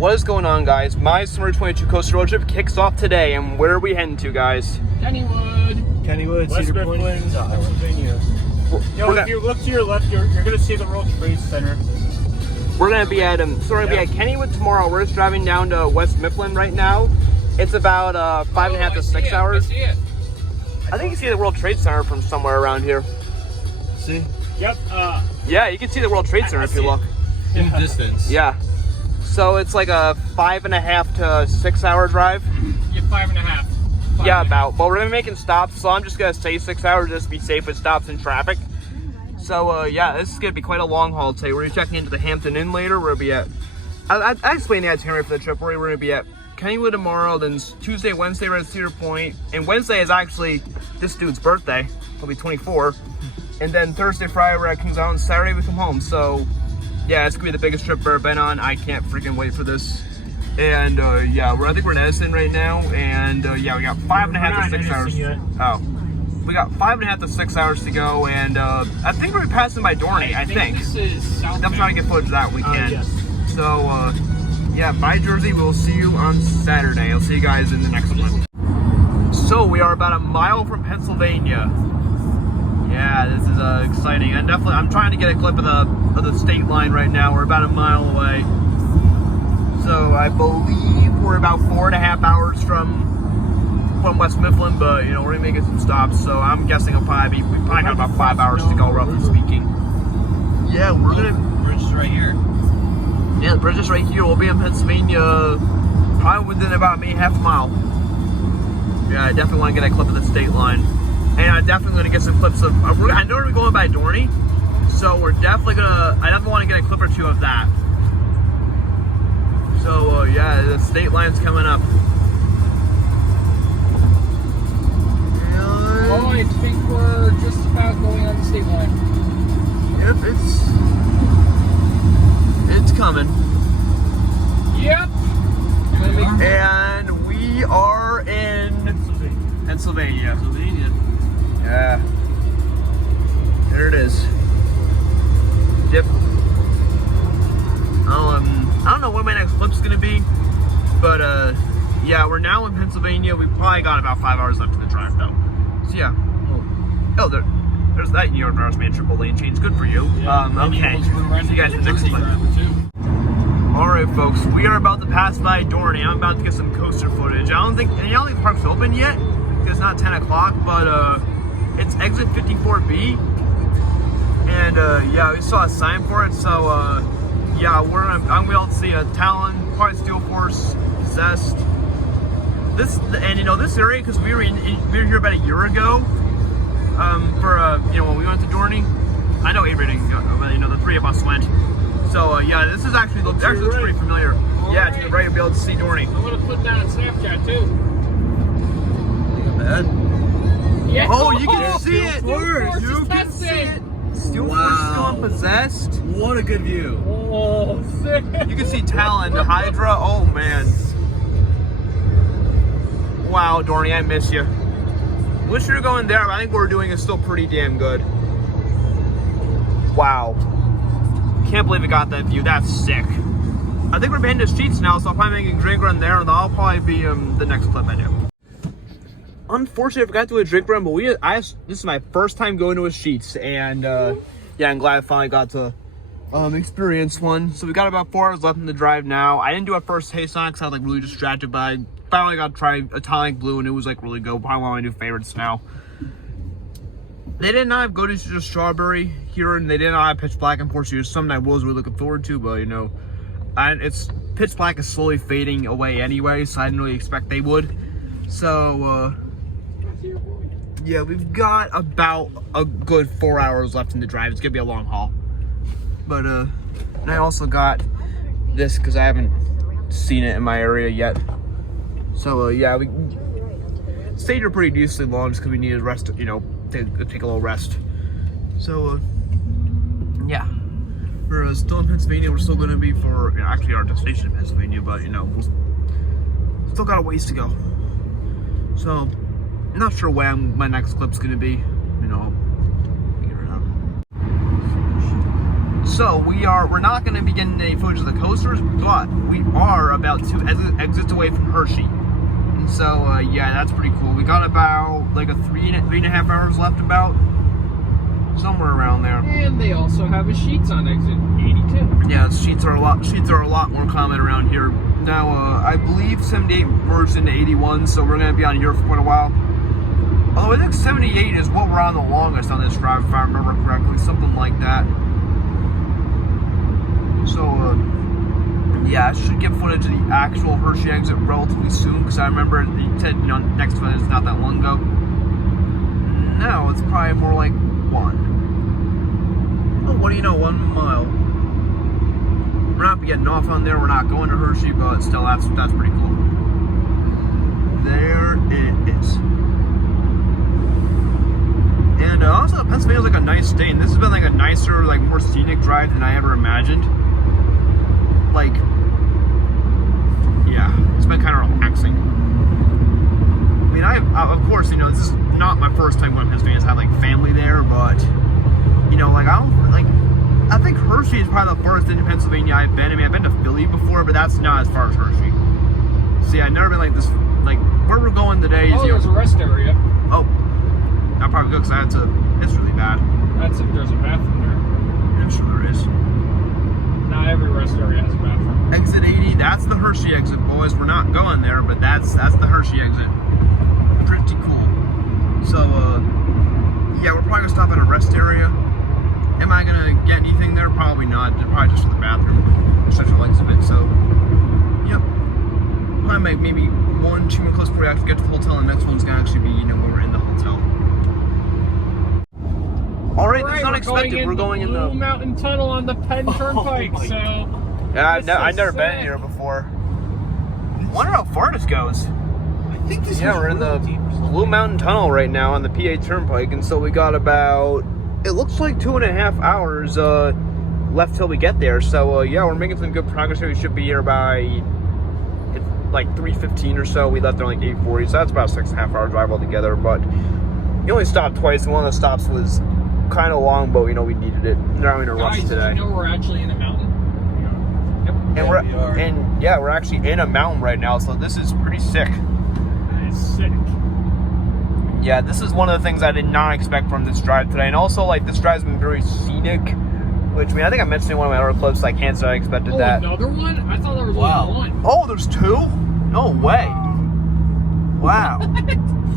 What is going on, guys? My Summer 22 Coastal Road Trip kicks off today, and where are we heading to, guys? Kennywood, Cedar Point, Pennsylvania. If you look to your left, you're going to see the World Trade Center. We're going to be at Kennywood tomorrow. We're just driving down to West Mifflin right now. It's about 5.5 to 6 hours. I think you see the World Trade Center from somewhere around here. See? Yep. Yeah, you can see the World Trade Center if you look. In the distance. Yeah. So it's like a 5.5 to 6 hour drive. Yeah, 5.5. Yeah, about. But we're gonna be making stops, so I'm just gonna say 6 hours just to be safe with stops and traffic. So yeah, this is gonna be quite a long haul today. We're gonna be checking into the Hampton Inn later. We're gonna be at. I explained the itinerary for the trip. We're gonna be at Kennywood tomorrow. Then Tuesday, Wednesday, we're at Cedar Point, and Wednesday is actually this dude's birthday. He'll be 24. And then Thursday, Friday, we're at Kings Island. Saturday, we come home. So yeah, it's gonna be the biggest trip I've ever been on. I can't freaking wait for this. And yeah, I think we're in Edison right now, and yeah, we got 5.5 to 6 hours. Oh, we got 5.5 to 6 hours to go, and I think we're passing by Dorney. I think. This is South. I'm trying to get footage of that weekend. Yes. So yeah, bye Jersey. We'll see you on Saturday. I'll see you guys in the next one. So we are about a mile from Pennsylvania. Yeah, this is exciting. And definitely, I'm trying to get a clip of the state line right now. We're about a mile away. So I believe we're about 4.5 hours from West Mifflin, but you know, we're making some stops. So I'm guessing we probably got about 5 hours to go, roughly speaking. Yeah, we're gonna. Bridge is right here. Yeah, the bridge is right here. We'll be in Pennsylvania probably within about maybe half a mile. Yeah, I definitely want to get a clip of the state line. And I'm definitely going to get some clips of, I know we're going by Dorney, so we're definitely going to, I definitely want to get a clip or two of that. So yeah, the state line's coming up. Oh, I think we're just about going on the state line. Yep, it's coming. Yep. And we are in Pennsylvania. Yeah. There it is. Yep. I don't know what my next clip's gonna be, but yeah, we're now in Pennsylvania. We probably got about 5 hours left in the drive though. So yeah. Oh, there's that New York North Man triple lane change. Good for you. Okay. See you guys in the next clip. Alright folks, we are about to pass by Dorney. I'm about to get some coaster footage. I don't think the park's open yet. It's not 10 o'clock, but it's exit 54B. And yeah, we saw a sign for it, so yeah, I'm gonna be able to see a Talon, probably Steel Force, Zest. And you know, this area, because we were here about a year ago, for you know, when we went to Dorney. I know Avery didn't go, but you know, the three of us went. So yeah, this is actually looks pretty familiar. Yeah, to the right, you'll be able to see Dorney. I'm gonna put that on Snapchat too. Bad. Yeah. Oh, you can see it. You can see it. Steel Force still unpossessed. What a good view. Oh, sick. You can see Talon, the Hydra. Oh man. Wow, Dorney, I miss you. Wish you were going there, but I think what we're doing is still pretty damn good. Wow. Can't believe we got that view. That's sick. I think we're behind the sheets now, so I'll probably make a drink run there, and that'll probably be the next clip I do. Unfortunately, I forgot to do a drink run, but this is my first time going to a sheets, and yeah, I'm glad I finally got to experience one. So we got about 4 hours left in the drive now. I didn't do a first taste on it because I was like really distracted, but I finally got to try Atomic Blue, and it was like really good. Probably one of my new favorites now. They did not have Go to Strawberry here, and they did not have Pitch Black. Unfortunately, it's something I was really looking forward to, but you know, Pitch Black is slowly fading away anyway, so I didn't really expect they would. So yeah, we've got about a good 4 hours left in the drive. It's gonna be a long haul, but and I also got this because I haven't seen it in my area yet. So yeah, we stayed here pretty decently long just because we needed rest, you know, take a little rest. So yeah, we're still in Pennsylvania. We're still going to be for, you know, actually our destination in Pennsylvania, but you know, we'll still got a ways to go. So I'm not sure when my next clip's going to be, you know. So we're not going to be getting any footage of the coasters, but we are about 2 exits away from Hershey. And so, yeah, that's pretty cool. We got about like a 3.5 hours left, about somewhere around there. And they also have a Sheets on exit 82. Yeah, sheets are a lot more common around here. Now, I believe 78 merged into 81, so we're going to be on here for quite a while. Although I think 78 is what we're on the longest on this drive, if I remember correctly, something like that. So, yeah, I should get footage of the actual Hershey exit relatively soon, because I remember you said, you know, next one is not that long ago. No, it's probably more like 1. Oh, what do you know, 1 mile. We're not getting off on there, we're not going to Hershey, but still, that's pretty cool. There it is. And also, Pennsylvania's like a nice state, and this has been like a nicer, like more scenic drive than I ever imagined. Like, yeah, it's been kind of relaxing. I mean, of course, you know, this is not my first time going to Pennsylvania. I have like family there, but you know, like I think Hershey is probably the first in Pennsylvania I've been. I mean, I've been to Philly before, but that's not as far as Hershey. See, I've never been like this. Like where we're going today is there's a rest area. Oh, that probably good because it's really bad. That's if there's a bathroom there. I'm sure there is. Not every rest area has a bathroom. Exit 80, that's the Hershey exit, boys. We're not going there, but that's the Hershey exit. Pretty cool. So, yeah, we're probably gonna stop at a rest area. Am I gonna get anything there? Probably not. Probably just for the bathroom. Stretch the legs a bit. So, yep. Probably make maybe 1-2 more clips before we actually get to the hotel, and the next one's gonna actually be, you know, when we're in the hotel. All right, that's unexpected. We're going in the Blue Mountain Tunnel on the Penn Turnpike. So, yeah, I've never been here before. I wonder how far this goes. I think this Yeah, we're in the Blue Mountain Tunnel right now on the PA Turnpike, and so we got about, it looks like 2.5 hours left till we get there. So yeah, we're making some good progress here. We should be here by like 3:15 or so. We left there like 8:40, so that's about a 6.5 hour drive altogether. But we only stopped twice, and one of the stops was kind of long, but you know we needed it. We're not in a rush today. You know we're actually in a mountain. And we're actually in a mountain right now, so this is pretty sick. That is sick. Yeah, this is one of the things I did not expect from this drive today, and also like this drive's been very scenic, which I mean I think I mentioned in one of my other clips. I can't say I expected that. Another one? I thought there was only one. Oh, there's 2? No way! Wow.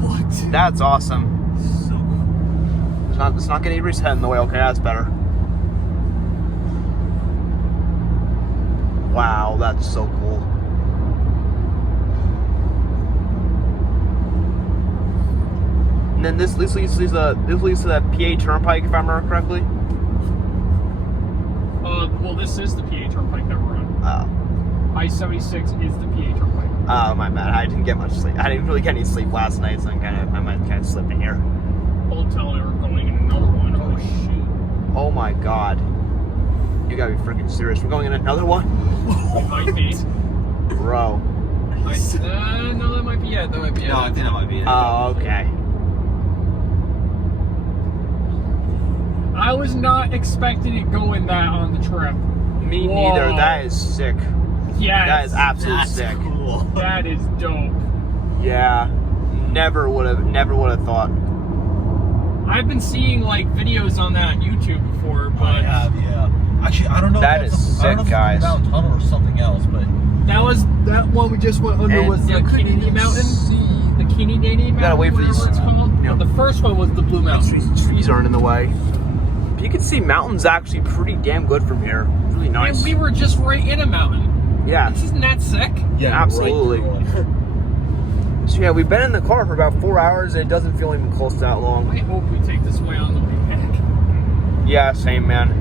What? That's awesome. So cool. Let's not get Avery's head in the way. Okay, that's better. Wow, that's so cool. And then this leads to the PA Turnpike, if I remember correctly. Well, this is the PA Turnpike that we're on. I-76 is the PA Turnpike. Oh, my bad. I didn't get much sleep. I didn't really get any sleep last night, so I might kind of slip in here. Old telling we're going in another one. Oh shoot! Oh my god! You gotta be freaking serious. We're going in another one? It might be. Bro. No, that might be it. That might be it. No, I think that might be it. Oh, okay. I was not expecting it going that on the trip. Me neither. That is sick. Yeah. That is absolutely sick. Cool. That is dope. Yeah. Never would have thought. I've been seeing like videos on that on YouTube before, but I have, yeah. Actually, I don't know. That is sick, guys. Mountain Tunnel or something else, but that one we just went under was the Kennedy Mountain. The Kennedy Mountain. Gotta wait for these. It's called. You know, But the first one was the Blue Mountain. trees aren't in the way. You can see mountains actually pretty damn good from here. Really nice. And we were just right in a mountain. Yeah. Isn't that sick? yeah, Absolutely. Right. So yeah, we've been in the car for about 4 hours, and it doesn't feel even close to that long. I hope we take this way on the way back. Yeah, same, man.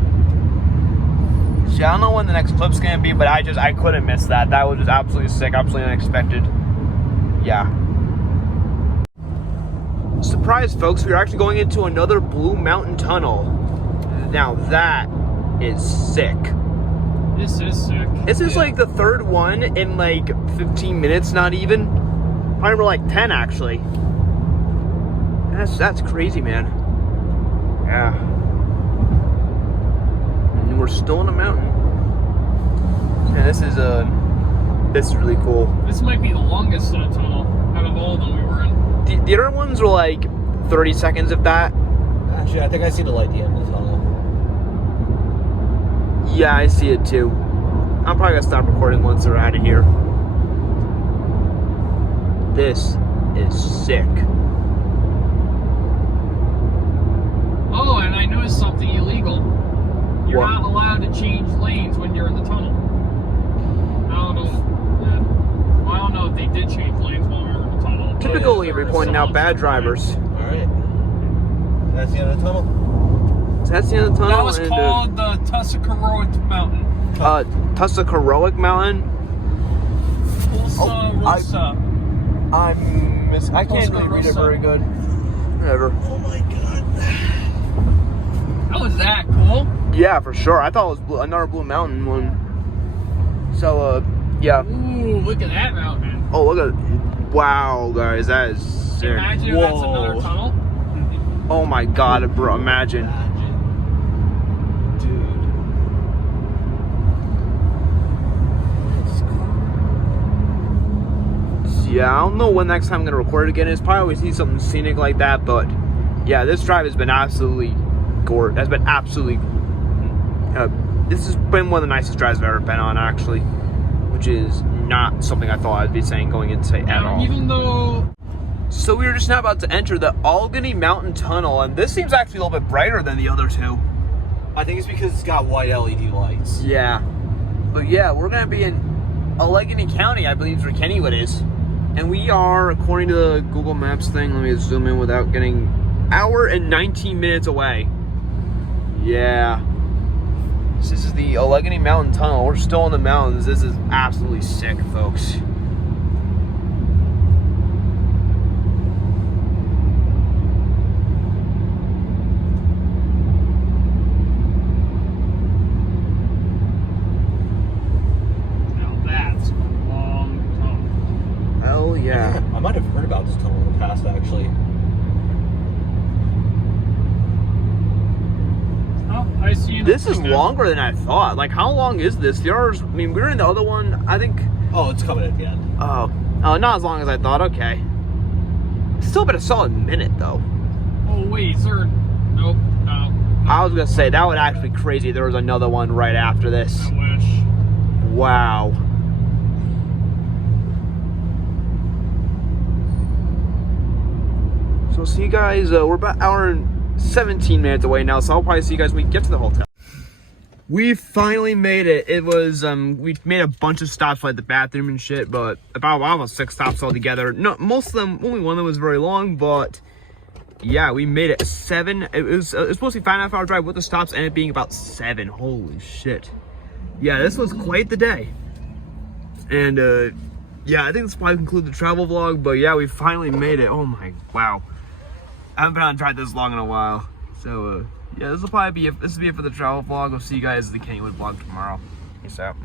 See, I don't know when the next clip's gonna be, but I couldn't miss that. That was just absolutely sick, absolutely unexpected. Yeah. Surprise, folks, we're actually going into another Blue Mountain Tunnel. Now that is sick. This is sick. This is like the third one in like 15 minutes, not even. I remember like 10 actually. That's crazy, man. Yeah. And we're still in a mountain. And this is really cool. This might be the longest tunnel out of all of them we were in. The other ones were like 30 seconds, if that. Actually, I think I see the light at the end of the tunnel. Yeah, I see it too. I'm probably gonna stop recording once they're out of here. This is sick. Oh, and I noticed something illegal. You're What? not allowed to change lanes when you're in the tunnel. I don't know. Well, I don't know if they did change lanes while we were in the tunnel. Typically, we're pointing out bad drivers. Alright. That's the end of the tunnel? So that's the end of the tunnel. That was called the Tuscarawas Mountain. Tuscarawas Mountain. I can't really read it very good. Whatever. Oh my god. How was that cool? Yeah, for sure. I thought it was another Blue Mountain one. So, yeah. Ooh, look at that mountain. Oh, look at. Wow, guys, that is sick. Imagine if that's another tunnel. Oh my god, bro, imagine. Dude. Yeah, I don't know when next time I'm gonna record it again. It's probably always see something scenic like that, but yeah, this drive has been absolutely gorgeous. Has been absolutely. This has been one of the nicest drives I've ever been on, actually, which is not something I thought I'd be saying going into at all. Even though. So we are just now about to enter the Allegheny Mountain Tunnel, and this seems actually a little bit brighter than the other two. I think it's because it's got white LED lights. Yeah, but yeah, we're gonna be in Allegheny County, I believe, is where Kennywood is. And we are, according to the Google Maps thing, let me zoom in without getting, hour and 19 minutes away. Yeah. This is the Allegheny Mountain Tunnel. We're still in the mountains. This is absolutely sick, folks. Now that's a long tunnel. Hell yeah. I might have heard about this tunnel in the past, actually. Oh, I see. This is longer than I thought. Like, how long is this? The others, I mean, we were in the other one, I think. Oh, it's coming at the end. Oh, not as long as I thought. Okay. It's still been a solid minute, though. Oh, wait, sir. Nope, no. I was gonna say, that would actually be crazy if there was another one right after this. I wish. Wow. So see you guys, we're about an hour and 17 minutes away now, so I'll probably see you guys when we get to the hotel. We finally made it. It was, we made a bunch of stops like the bathroom and shit, but about almost 6 stops altogether. No, most of them, only one of them was very long, but yeah, we made it 7. It was supposed to be a 5.5 hour drive with the stops, and it being about 7. Holy shit. Yeah, this was quite the day. And, yeah, I think this will probably conclude the travel vlog, but yeah, we finally made it. Oh my, wow. I haven't been on a drive this long in a while. So, yeah, this will probably be it. This will be it for the travel vlog. I'll see you guys in the Kennywood vlog tomorrow. Peace out.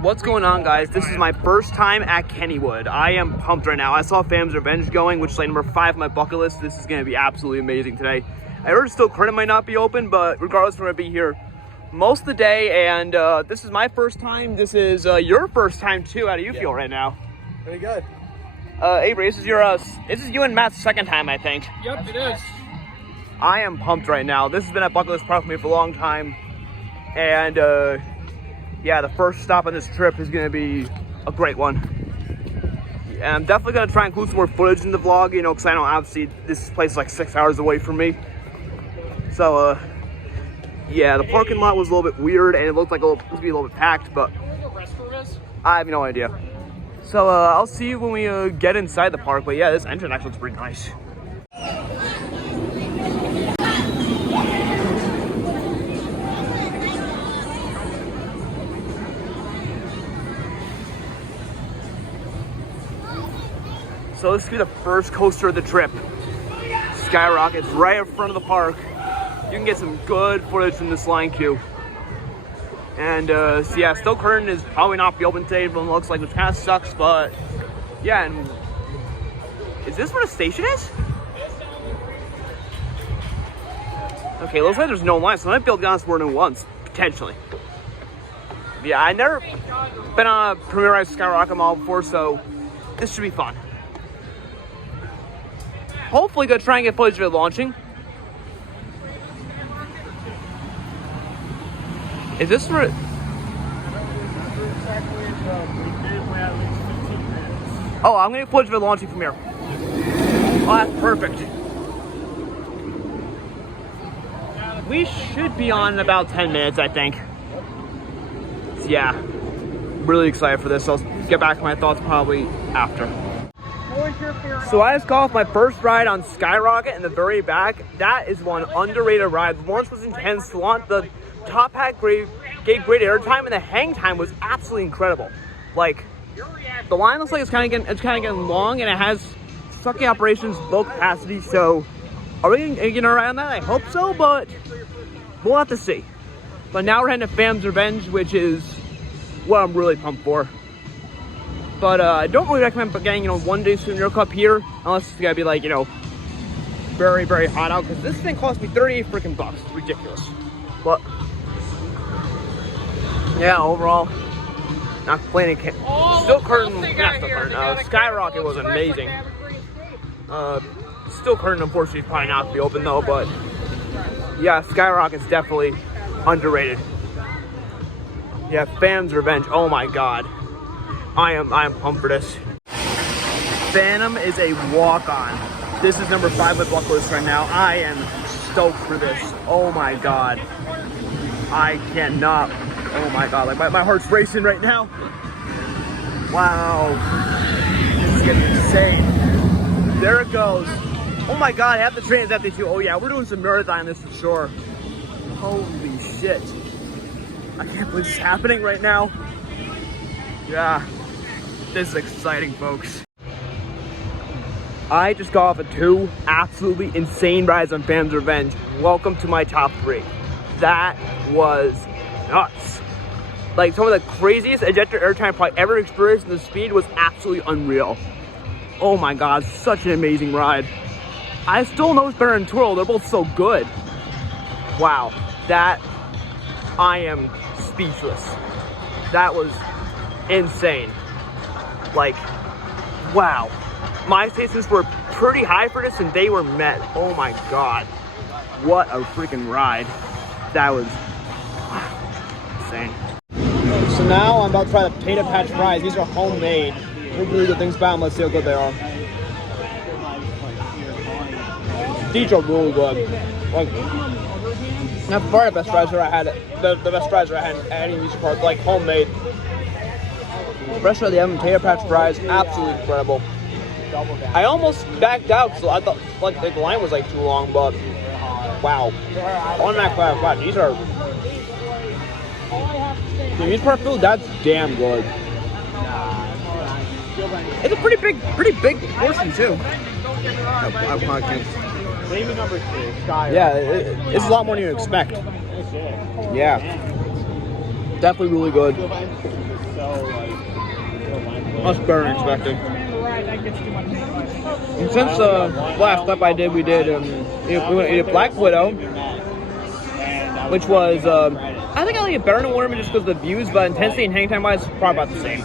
What's going on, guys? This is my first time at Kennywood. I am pumped right now. I saw Fam's Revenge going, which is like number 5 on my bucket list. This is going to be absolutely amazing today. I heard still current might not be open, but regardless, we're going to be here most of the day, and this is my first time. This is your first time too. How do you feel right now? Pretty good. Avery, this is you and Matt's second time, I think. Yep, it is. I am pumped right now. This has been a bucket list park for me for a long time, and yeah, the first stop on this trip is going to be a great one. And I'm definitely going to try and include some more footage in the vlog, you know, because I know obviously this place is like 6 hours away from me. So yeah, the parking lot was a little bit weird, and it looked like it was going to be a little bit packed, but Where the restroom is? I have no idea. So I'll see you when we get inside the park. But yeah, this entrance actually looks pretty nice. So this will be the first coaster of the trip. Skyrockets right in front of the park. You can get some good footage from this line queue. And so yeah, Stoke Curtain is probably not be open today from what it looks like, which kind of sucks, but yeah. And is this where the station is? Okay, looks like there's no line, so I might be able to get on this more than once, potentially. Yeah, I never been on a Premier Ride Skyrocket model before, so this should be fun. Hopefully, gonna try and get footage of it launching. Is this for? Oh, I'm gonna get footage of it launching from here. Oh, that's perfect. We should be on in about 10 minutes, I think. So, yeah, really excited for this. I'll get back to my thoughts probably after. So I just got off my first ride on Skyrocket in the very back. That is one underrated ride. The launch was intense. The top hat gave great airtime, and the hang time was absolutely incredible. Like, the line looks like it's kind of getting long, and it has sucky operations, low capacity. So, are we gonna get around that? I hope so, but we'll have to see. But now we're heading to Fam's Revenge, which is what I'm really pumped for. But I don't really recommend getting, one day Souvenir Cup here, unless it's gotta be like, very, very hot out, because this thing cost me 38 freaking bucks. It's ridiculous. But yeah, overall, not complaining. Still curtain, not still curtain. Skyrocket was amazing. Still curtain, unfortunately, is probably not gonna be open though. But yeah, Skyrocket's definitely underrated. Yeah, Fam's Revenge. Oh my god, I am pumped for this. Phantom is a walk-on. This is number 5 with bucket list right now. I am stoked for this. Oh my god, I cannot. Oh my god, like my heart's racing right now. Wow, this is getting insane. There it goes. Oh my god, half the train is empty too. Oh yeah, we're doing some marathon on this for sure. Holy shit. I can't believe this is happening right now. Yeah, this is exciting, folks. I just got off of 2 absolutely insane rides on Fam's Revenge. Welcome to my top 3. That was nuts. Like, some of the craziest ejector airtime I've probably ever experienced, and the speed was absolutely unreal. Oh my god, such an amazing ride. I still know it's better than Twirl. They're both so good. Wow, I am speechless. That was insane. Like, wow. My expectations were pretty high for this, and they were met. Oh my god. What a freaking ride. That was insane. So now I'm about to try the potato patch fries. These are homemade. We're really good things about them. Let's see how good they are. These are really good. Like, that's probably the best fries that I had. The best fries that I had at any amusement park. Like, homemade. Fresh out of the oven, potato patch fries, absolutely incredible. I almost backed out because I thought like the line was like too long, but wow. On that class, wow, these are. The amusement park food, that's damn good. It's a pretty big portion too. Maybe number 2, Sky. Yeah, it's a lot more than you expect. Yeah, definitely really good. Much better than expected. And since the last step I did, we went to eat a Black Widow, which was I think I like it better than Waterman just because of the views, but intensity and hang time wise, probably about the same.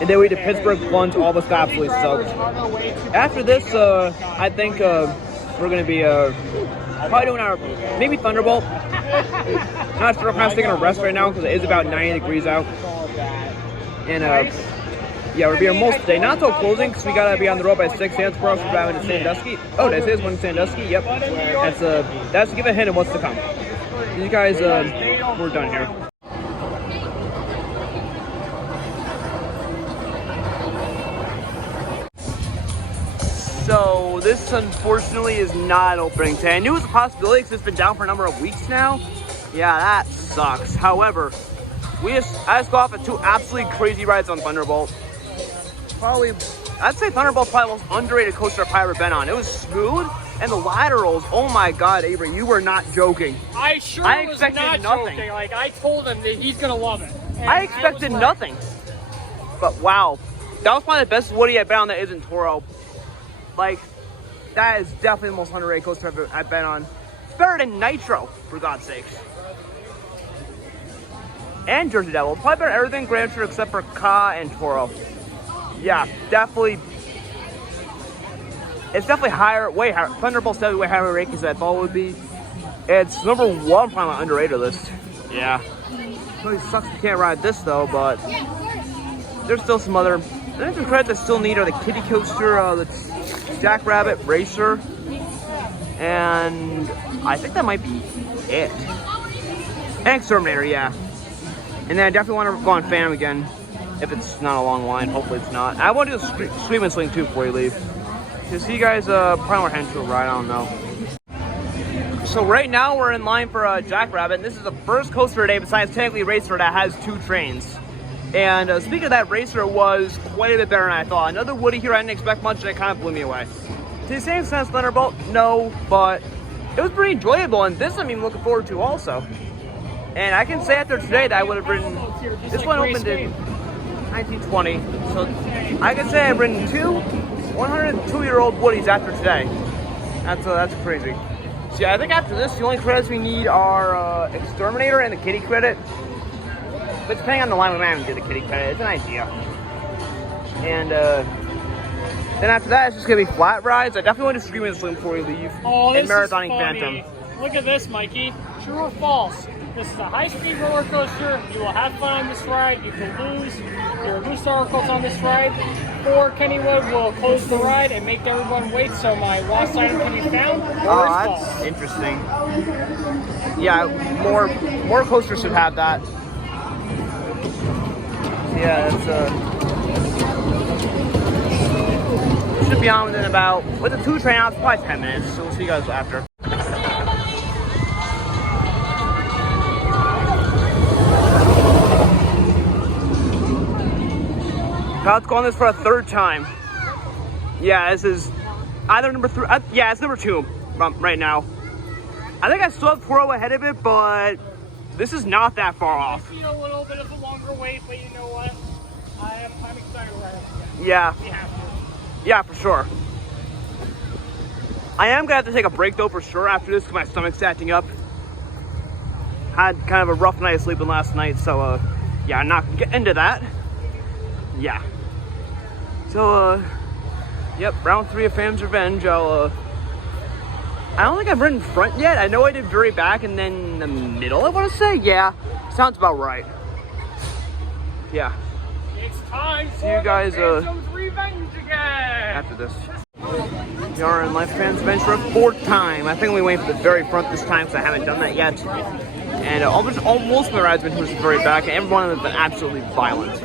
And then we did Pittsburgh Plunge, all of us got absolutely soaked. After this, I think we're gonna be probably doing our maybe Thunderbolt. Not sure, I'm kind of taking a rest right now because it is about 90 degrees out. And yeah, we're being most today. Not till closing because we gotta be on the road by 6 a.m. for us. We're driving to Sandusky. Oh, this is one in Sandusky. Yep. That's to give a hint of what's to come. You guys, we're done here. So this unfortunately is not opening today. I knew it was a possibility because it's been down for a number of weeks now. Yeah, that sucks. However, I just got off of 2 absolutely crazy rides on Thunderbolt. Probably, I'd say Thunderbolt's probably the most underrated coaster I've ever been on. It was smooth, and the laterals, oh my god, Avery, you were not joking. I was not nothing. joking. Like, I told him that he's gonna love it. And I expected nothing. But wow, that was probably the best Woody I've been on that isn't Toro. Like, that is definitely the most underrated coaster I've been on. better than Nitro, for God's sakes. And Jersey Devil. Probably better than everything Grand Tour except for Ka and Toro. Yeah, definitely. It's definitely higher, way higher. Thunderbolt's definitely way higher rankings than I thought it would be. It's #1 probably on my underrated list. Yeah. Really sucks we can't ride this though, but there's still some other. There's some credits I still need are the Kitty Coaster, the Jackrabbit Racer, and I think that might be it. And Exterminator, yeah. And then I definitely want to go on Phantom again, if it's not a long line. Hopefully it's not. I want to do a Scream and Swing too before you leave. To see you guys probably more heading to a ride, I don't know. So right now we're in line for Jackrabbit, and this is the first coaster today besides technically Racer that has 2 trains. And speaking of that, Racer was quite a bit better than I thought. Another Woody here, I didn't expect much, and it kind of blew me away. To the same sense, Thunderbolt, no, but it was pretty enjoyable, and this I'm even looking forward to also. And I can say after today that I would have ridden, this one opened in 1920, so I can say I've ridden 2 102-year-old Woodies after today. That's crazy. So yeah, I think after this, the only credits we need are Exterminator and the Kitty credit. But depending on the line, we might even do the Kitty credit. It's an idea. And then after that, it's just gonna be flat rides. I definitely want to Scream and Swim before we leave. Oh, this and Marathoning is funny. Phantom. Look at this, Mikey. True or false? This is a high-speed roller coaster. You will have fun on this ride. You can lose. There are loose articles on this ride. Or Kennywood will close the ride and make everyone wait so my lost item can be found. Or Oh, that's interesting. Yeah, more coasters should have that. Yeah, that's should be on within about, with the 2 train outs, probably 10 minutes. So we'll see you guys after. About to go on this for a 3rd time. Yeah, this is either number 3. Yeah, it's number 2 right now. I think I still have Toro ahead of it, but this is not that far off. You know, a little bit of a longer wait, but you know what? I'm excited right now. Yeah. We have to. Yeah, for sure. I am gonna have to take a break though for sure after this because my stomach's acting up. Had kind of a rough night of sleeping last night, so yeah, I'm not gonna get into that. Yeah. So yep, round 3 of Phantom's Revenge. I don't think I've ridden front yet. I know I did very back and then the middle, I want to say. Yeah, sounds about right. Yeah. It's time See you guys Phantom's Revenge again. after this. We are in Life Phantom's Revenge for a 4th time. I think we went for the very front this time because I haven't done that yet. And almost my rides have been towards the very back, and every one of them has been absolutely violent.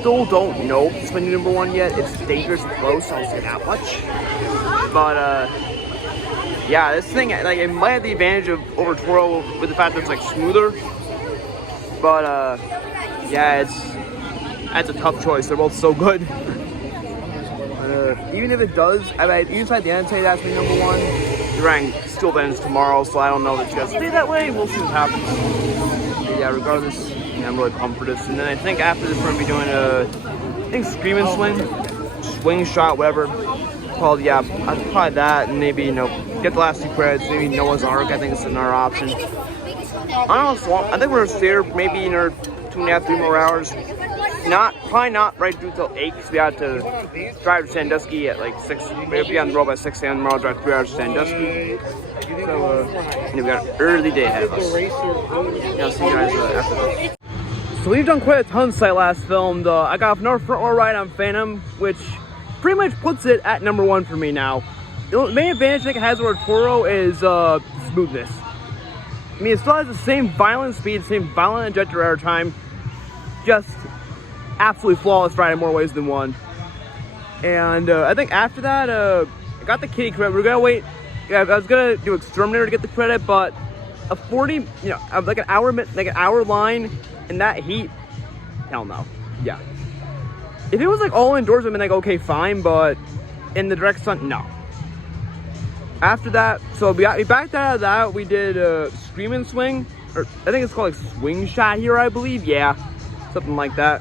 Still don't know if it's my new #1 yet. It's dangerous and close, I'll say that much. But yeah, this thing, like, it might have the advantage of over Toro with the fact that it's like smoother. But yeah, that's a tough choice. They're both so good. Even if it does, even at the end say that's my #1, the rank still ends tomorrow, so I don't know that it's gonna stay that way. We'll see what happens. But yeah, regardless, yeah, I'm really pumped for this. And then I think after this, we're gonna be doing I think Scream and Swing, Swing Shot, whatever it's called. Yeah, I'd probably that, and maybe get the last 2 credits. Maybe Noah's Ark. I think it's another option. I don't know. I think we're gonna stay here maybe in 2.5, 3 more hours. Probably not right through till 8 because we had to drive to Sandusky at like 6. We'll be on the road by 6 a.m. tomorrow. Drive 3 hours to Sandusky. So we got an early day ahead of us. Yeah, I'll see you guys after this. So we've done quite a ton since I last filmed. I got another front row ride on Phantom, which pretty much puts it at #1 for me now. The main advantage I think it has over Toro is smoothness. I mean, it still has the same violent speed, same violent ejector air time, just absolutely flawless ride in more ways than one. And I think after that, I got the Kitty credit. We're gonna wait. Yeah, I was gonna do Exterminator to get the credit, but a 40, like an hour line in that heat, hell no. Yeah. If it was like all indoors, I'd be like, okay, fine, but in the direct sun, no. After that, so we backed out of that. We did Scream and Swing, or I think it's called like Swing Shot here, I believe. Yeah, something like that.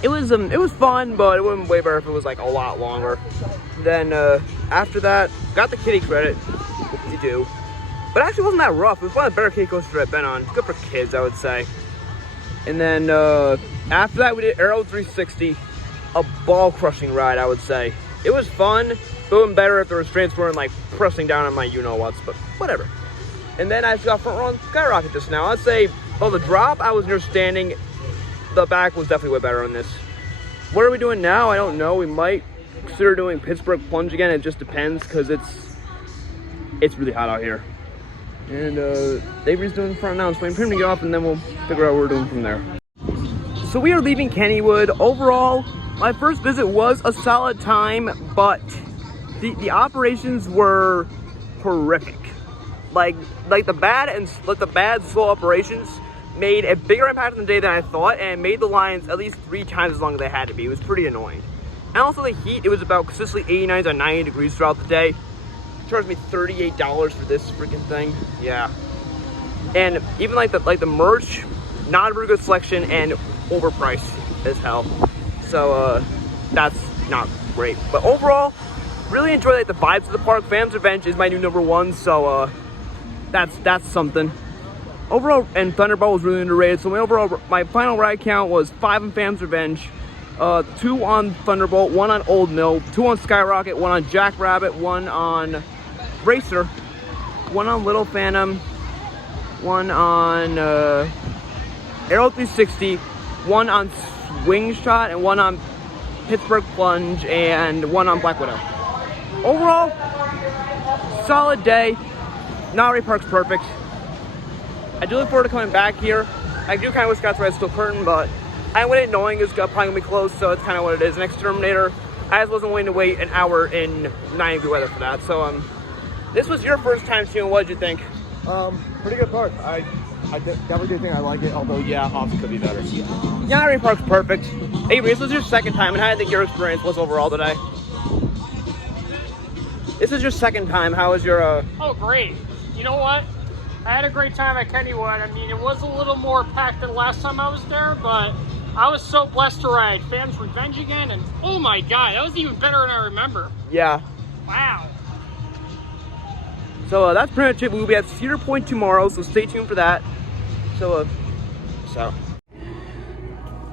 It was fun, but it would have been way better if it was like a lot longer. Then after that, got the Kitty credit. you do. But actually, it wasn't that rough. It was one of the better kick coasters I've been on. Good for kids, I would say. And then after that, we did Aero 360, a ball-crushing ride, I would say. It was fun, but it would better if the restraints weren't like pressing down on my you-know-whats, but whatever. And then I just got front row on Skyrocket just now. I'd say, oh, the drop, I was near standing. The back was definitely way better on this. What are we doing now? I don't know. We might consider doing Pittsburgh Plunge again. It just depends because it's really hot out here. And Avery's doing the front now. So I'm trying to get off and then we'll figure out what we're doing from there. So we are leaving Kennywood. Overall, my first visit was a solid time, but the operations were horrific. Like the bad slow operations made a bigger impact on the day than I thought, and made the lines at least 3 times as long as they had to be. It was pretty annoying. And also the heat, it was about consistently 89 to 90 degrees throughout the day. Charged me $38 for this freaking thing. Yeah. And even like the merch, not a very good selection and overpriced as hell. So that's not great. But overall, really enjoy like the vibes of the park. Phantom's Revenge is my new #1, so that's something. Overall, and Thunderbolt was really underrated. So my final ride count was 5 on Phantom's Revenge, 2 on Thunderbolt, 1 on Old Mill, 2 on Skyrocket, 1 on Jackrabbit, 1 on Racer, 1 on Little Phantom, 1 on Aero 360, 1 on Swing Shot, and 1 on Pittsburgh Plunge, and 1 on Black Widow. Overall, solid day. Not every park's perfect. I do look forward to coming back here. I do kind of wish Scott's Ride still curtain, but I went in knowing it's probably gonna be closed, so it's kind of what it is. An Exterminator, I just wasn't willing to wait an hour in 90-degree weather for that. So this was your first time seeing. What did you think? Pretty good park. I definitely do think I like it, although, yeah, obviously could be better. Not every park's perfect. Avery, this was your second time, and how do you think your experience was overall today? This is your second time. How was your... Oh, great. You know what? I had a great time at Kennywood. I mean, it was a little more packed than last time I was there, but I was so blessed to ride Phantom's Revenge again, and oh my god, that was even better than I remember. Yeah. Wow. So that's pretty much it. We will be at Cedar Point tomorrow, so stay tuned for that. So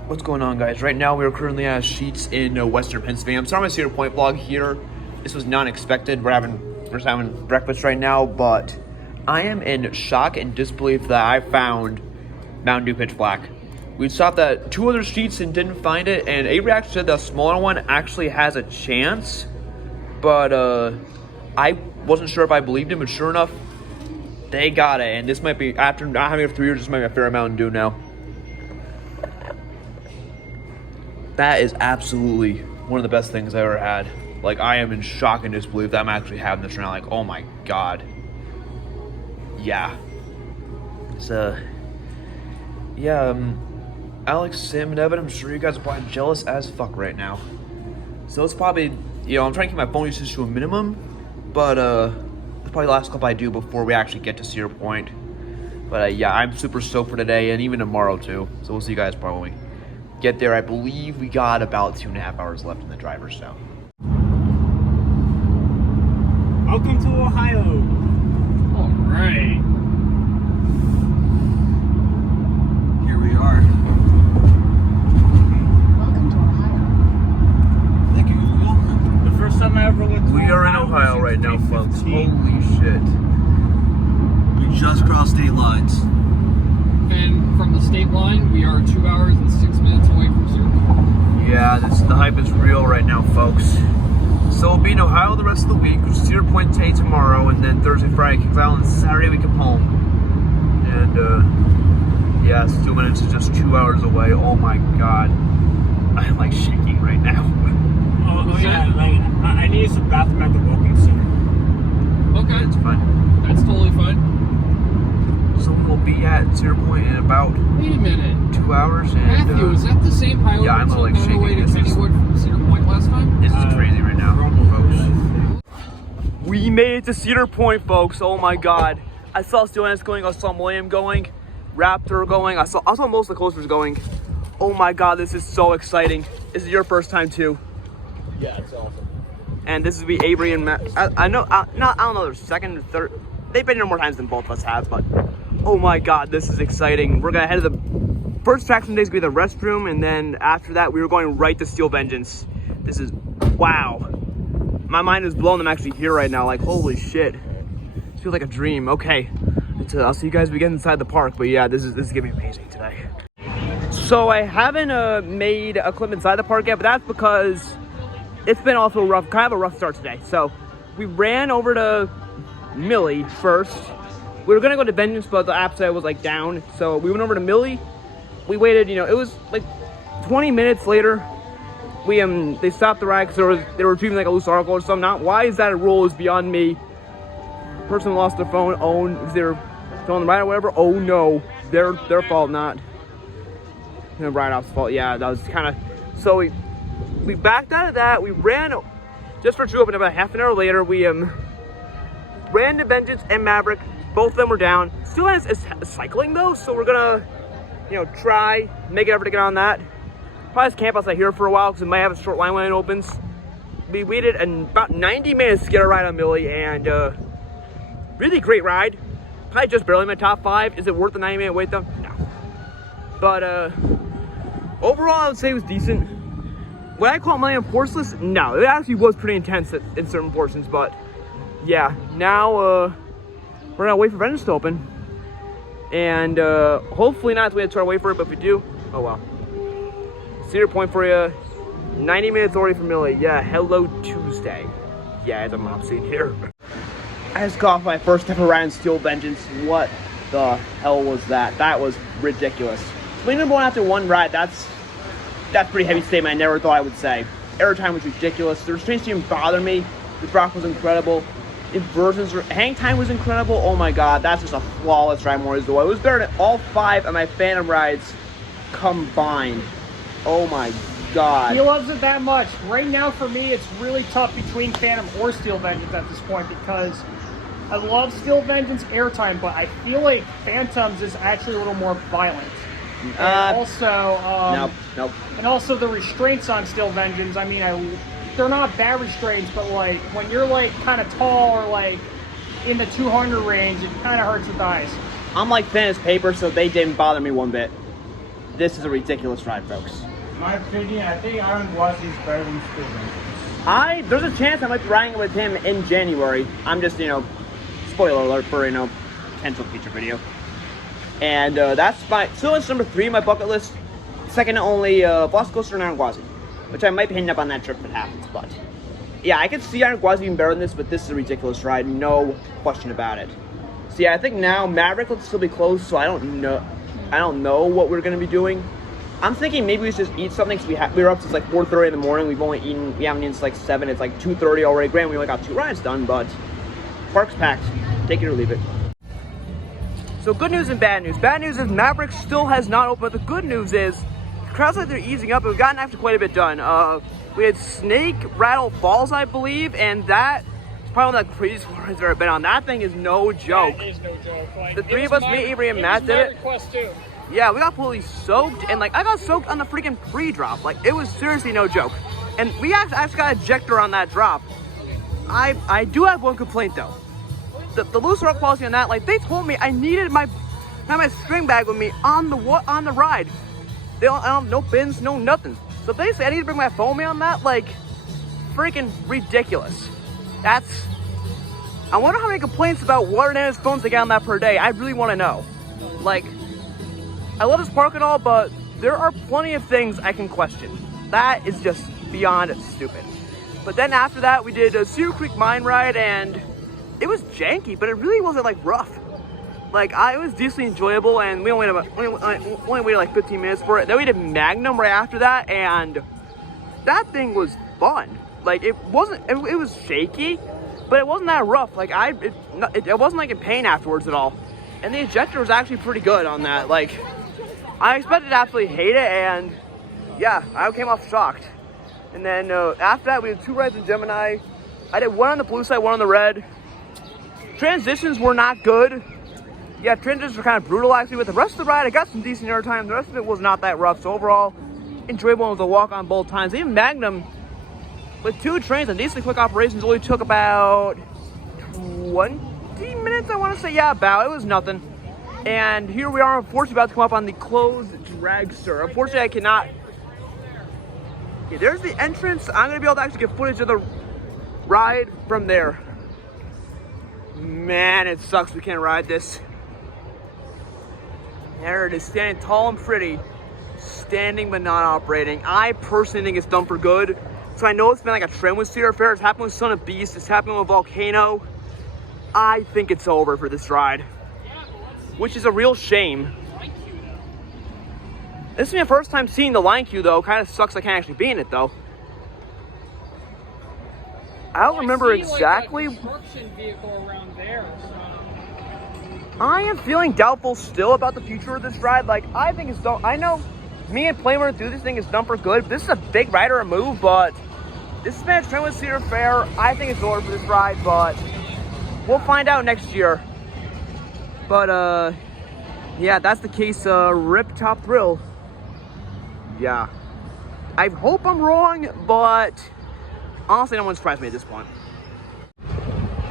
what's going on, guys? Right now we are currently at Sheets in Western Pennsylvania. I'm starting my Cedar Point vlog here. This was not expected. We're just having breakfast right now, but I am in shock and disbelief that I found Mountain Dew Pitch Black. We stopped at 2 other Sheets and didn't find it, and Avery actually said the smaller one actually has a chance, but I wasn't sure if I believed him, but sure enough, they got it, and this might be, after not having it for 3 years, this might be my favorite Mountain Dew now. That is absolutely one of the best things I ever had. Like, I am in shock and disbelief that I'm actually having this right now. Like, oh my god. Yeah. It's, yeah, Alex, Sam, and Evan, I'm sure you guys are probably jealous as fuck right now. So it's probably, you know, I'm trying to keep my phone usage to a minimum, but, it's probably the last clip I do before we actually get to Cedar Point. But, yeah, I'm super stoked for today and even tomorrow, too. So we'll see you guys probably when we get there. I believe we got about 2.5 hours left in the driver's zone. Welcome to Ohio. All right. Here we are. Welcome to Ohio. Thank you, Google. The first time I ever went to We are in Ohio right now, folks. Holy shit. We just crossed state lines. And from the state line, we are 2 hours and 6 minutes away from Cedar. Yeah, the hype is real right now, folks. So we'll be in Ohio the rest of the week, which is Cedar Point today, tomorrow, and then Thursday, Friday, kick out, and Saturday we come home. And, yeah, 2 minutes is just 2 hours away. Oh my god. I'm like shaking right now. Oh yeah, I need some bathroom at the Welcome Center. Okay, It's fine. that's totally fine. So we'll be at Cedar Point in about Wait a minute. 2 hours. And, Matthew, is that the same highway yeah, I'm that like took on the way to shaking. This is- Kennywood from Cedar Point last time? This is crazy right now, folks. We made it to Cedar Point, folks. Oh my god. I saw Steelness going, I saw William going, Raptor going, I saw most of the coasters going. Oh my god, this is so exciting. This is your first time too. Yeah, it's awesome. And this is be Avery and Matt. I don't know, their second or third. they've been here more times than both of us have, but oh my god, this is exciting. We're gonna head to the first traction today is gonna be the restroom, and then after that we were going right to Steel Vengeance. This is, wow. My mind is blown. I'm actually here right now, like holy shit. It feels like a dream. Okay, I'll see you guys when we get inside the park, but yeah, this is gonna be amazing today. So I haven't made a clip inside the park yet, but that's because it's been also rough, kind of a rough start today. So we ran over to Millie first. We were gonna go to Vengeance, but the app site was like down. So we went over to Millie. We waited, you know, it was like 20 minutes later. They stopped the ride because they were retrieving like a loose article or something. Now, why is that a rule is beyond me. Person lost their phone, owned, because they were throwing the ride or whatever. Oh no, their fault, not the ride-off's fault. Yeah, that was kind of, so we backed out of that. We ran, just for true up, and about half an hour later, we ran to Vengeance and Maverick. Both of them were down. Still has cycling though, so we're gonna, you know, try, make an effort to get on that. Probably just camp outside here for a while because it might have a short line when it opens. We waited about 90 minutes to get a ride on Millie, and really great ride. Probably just barely in my top 5. Is it worth the 90-minute wait though? No. But overall, I would say it was decent. Would I call it my horseless? No, it actually was pretty intense in certain portions, but yeah, now we're gonna wait for Vengeance to open, and hopefully not we have to try to wait for it, but if we do, oh well. Cedar Point for you, 90 minutes already for Millie. Yeah, hello Tuesday. Yeah, it's a mob scene here. I just got off my first ever ride in Steel Vengeance. What the hell was that? That was ridiculous. Swing number 1 after one ride, that's pretty heavy statement. I never thought I would say. Airtime was ridiculous. The restraints didn't bother me. The drop was incredible. Inversions, hang time was incredible. Oh my god, that's just a flawless ride more as well. It was better than all 5 of my Phantom rides combined. Oh my god. He loves it that much. Right now for me, it's really tough between Phantom or Steel Vengeance at this point because I love Steel Vengeance airtime, but I feel like Phantoms is actually a little more violent. And also, nope. And also the restraints on Steel Vengeance. I mean, they're not bad restraints, but like when you're like kind of tall or like in the 200 range, it kind of hurts the thighs. I'm like thin as paper, so they didn't bother me one bit. This is a ridiculous ride, folks. In my opinion, I think Iron Glossy's better than Steel Vengeance. There's a chance I might be riding with him in January. I'm just, you know, spoiler alert for, you know, potential future video. And that's so it's number 3 on my bucket list. Second to only Velocicoaster and Iron Gwazi, which I might be hitting up on that trip if it happens. But yeah, I could see Iron Gwazi being better than this, but this is a ridiculous ride, no question about it. So yeah, I think now Maverick will still be closed, so I don't know what we're gonna be doing. I'm thinking maybe we should just eat something because we were up since like 4:30 in the morning. We haven't eaten since like 7. It's like 2:30 already. Granted, we only got 2 rides done, but park's packed. Take it or leave it. So good news and bad news. Bad news is Maverick still has not opened. But the good news is the crowds like they're easing up. We've gotten actually quite a bit done. We had Snake Rattle Falls, I believe, and that is probably one of the craziest rides I've ever been on. That thing is no joke. That is no joke. Like, the 3 of us, me, Avery, and Matt did it. Request too. Yeah, we got fully soaked, and like I got soaked on the freaking pre-drop. Like it was seriously no joke. And we actually got ejector on that drop. I do have one complaint though. The loose rock policy on that, like they told me I needed my string bag with me on the ride. I don't have no bins, no nothing. So if they say I need to bring my phone with me on that, like freaking ridiculous. I wonder how many complaints about water damage phones they get on that per day. I really want to know. Like, I love this park and all, but there are plenty of things I can question. That is just beyond stupid. But then after that, we did a Cedar Creek mine ride, and it was janky, but it really wasn't like rough. Like, it was decently enjoyable, and we only waited like 15 minutes for it. Then we did Magnum right after that, and that thing was fun. Like, it was shaky, but it wasn't that rough. Like, it wasn't like in pain afterwards at all. And the ejector was actually pretty good on that. Like, I expected to absolutely hate it, and yeah, I came off shocked. And then after that, we did 2 rides in Gemini. I did 1 on the blue side, 1 on the red. Transitions were not good. Yeah, transitions were kind of brutal actually. With the rest of the ride, I got some decent air time. The rest of it was not that rough. So overall, enjoyable with a walk on both times. Even Magnum, with 2 trains and decently quick operations, only took about 15 minutes, I want to say. Yeah, about. It was nothing. And here we are, unfortunately, about to come up on the closed dragster. Unfortunately, I cannot. Okay, there's the entrance. I'm going to be able to actually get footage of the ride from there. Man, it sucks we can't ride this. There it is, standing tall and pretty. Standing but not operating. I personally think it's done for good. So I know it's been like a trend with Cedar Fair. It's happened with Son of Beast. It's happening with Volcano. I think it's over for this ride. Which is a real shame. This is my first time seeing the line queue though. Kind of sucks I can't actually be in it though. I don't remember exactly. Like a construction vehicle around there. I am feeling doubtful still about the future of this ride. Like, I think it's done. I know me and Playmore do this thing is done for good. This is a big ride or a move, but this has been a trend with Cedar Fair. I think it's over for this ride, but we'll find out next year. But yeah, that's the case. Rip Top Thrill. Yeah, I hope I'm wrong, but honestly, no one surprised me at this point.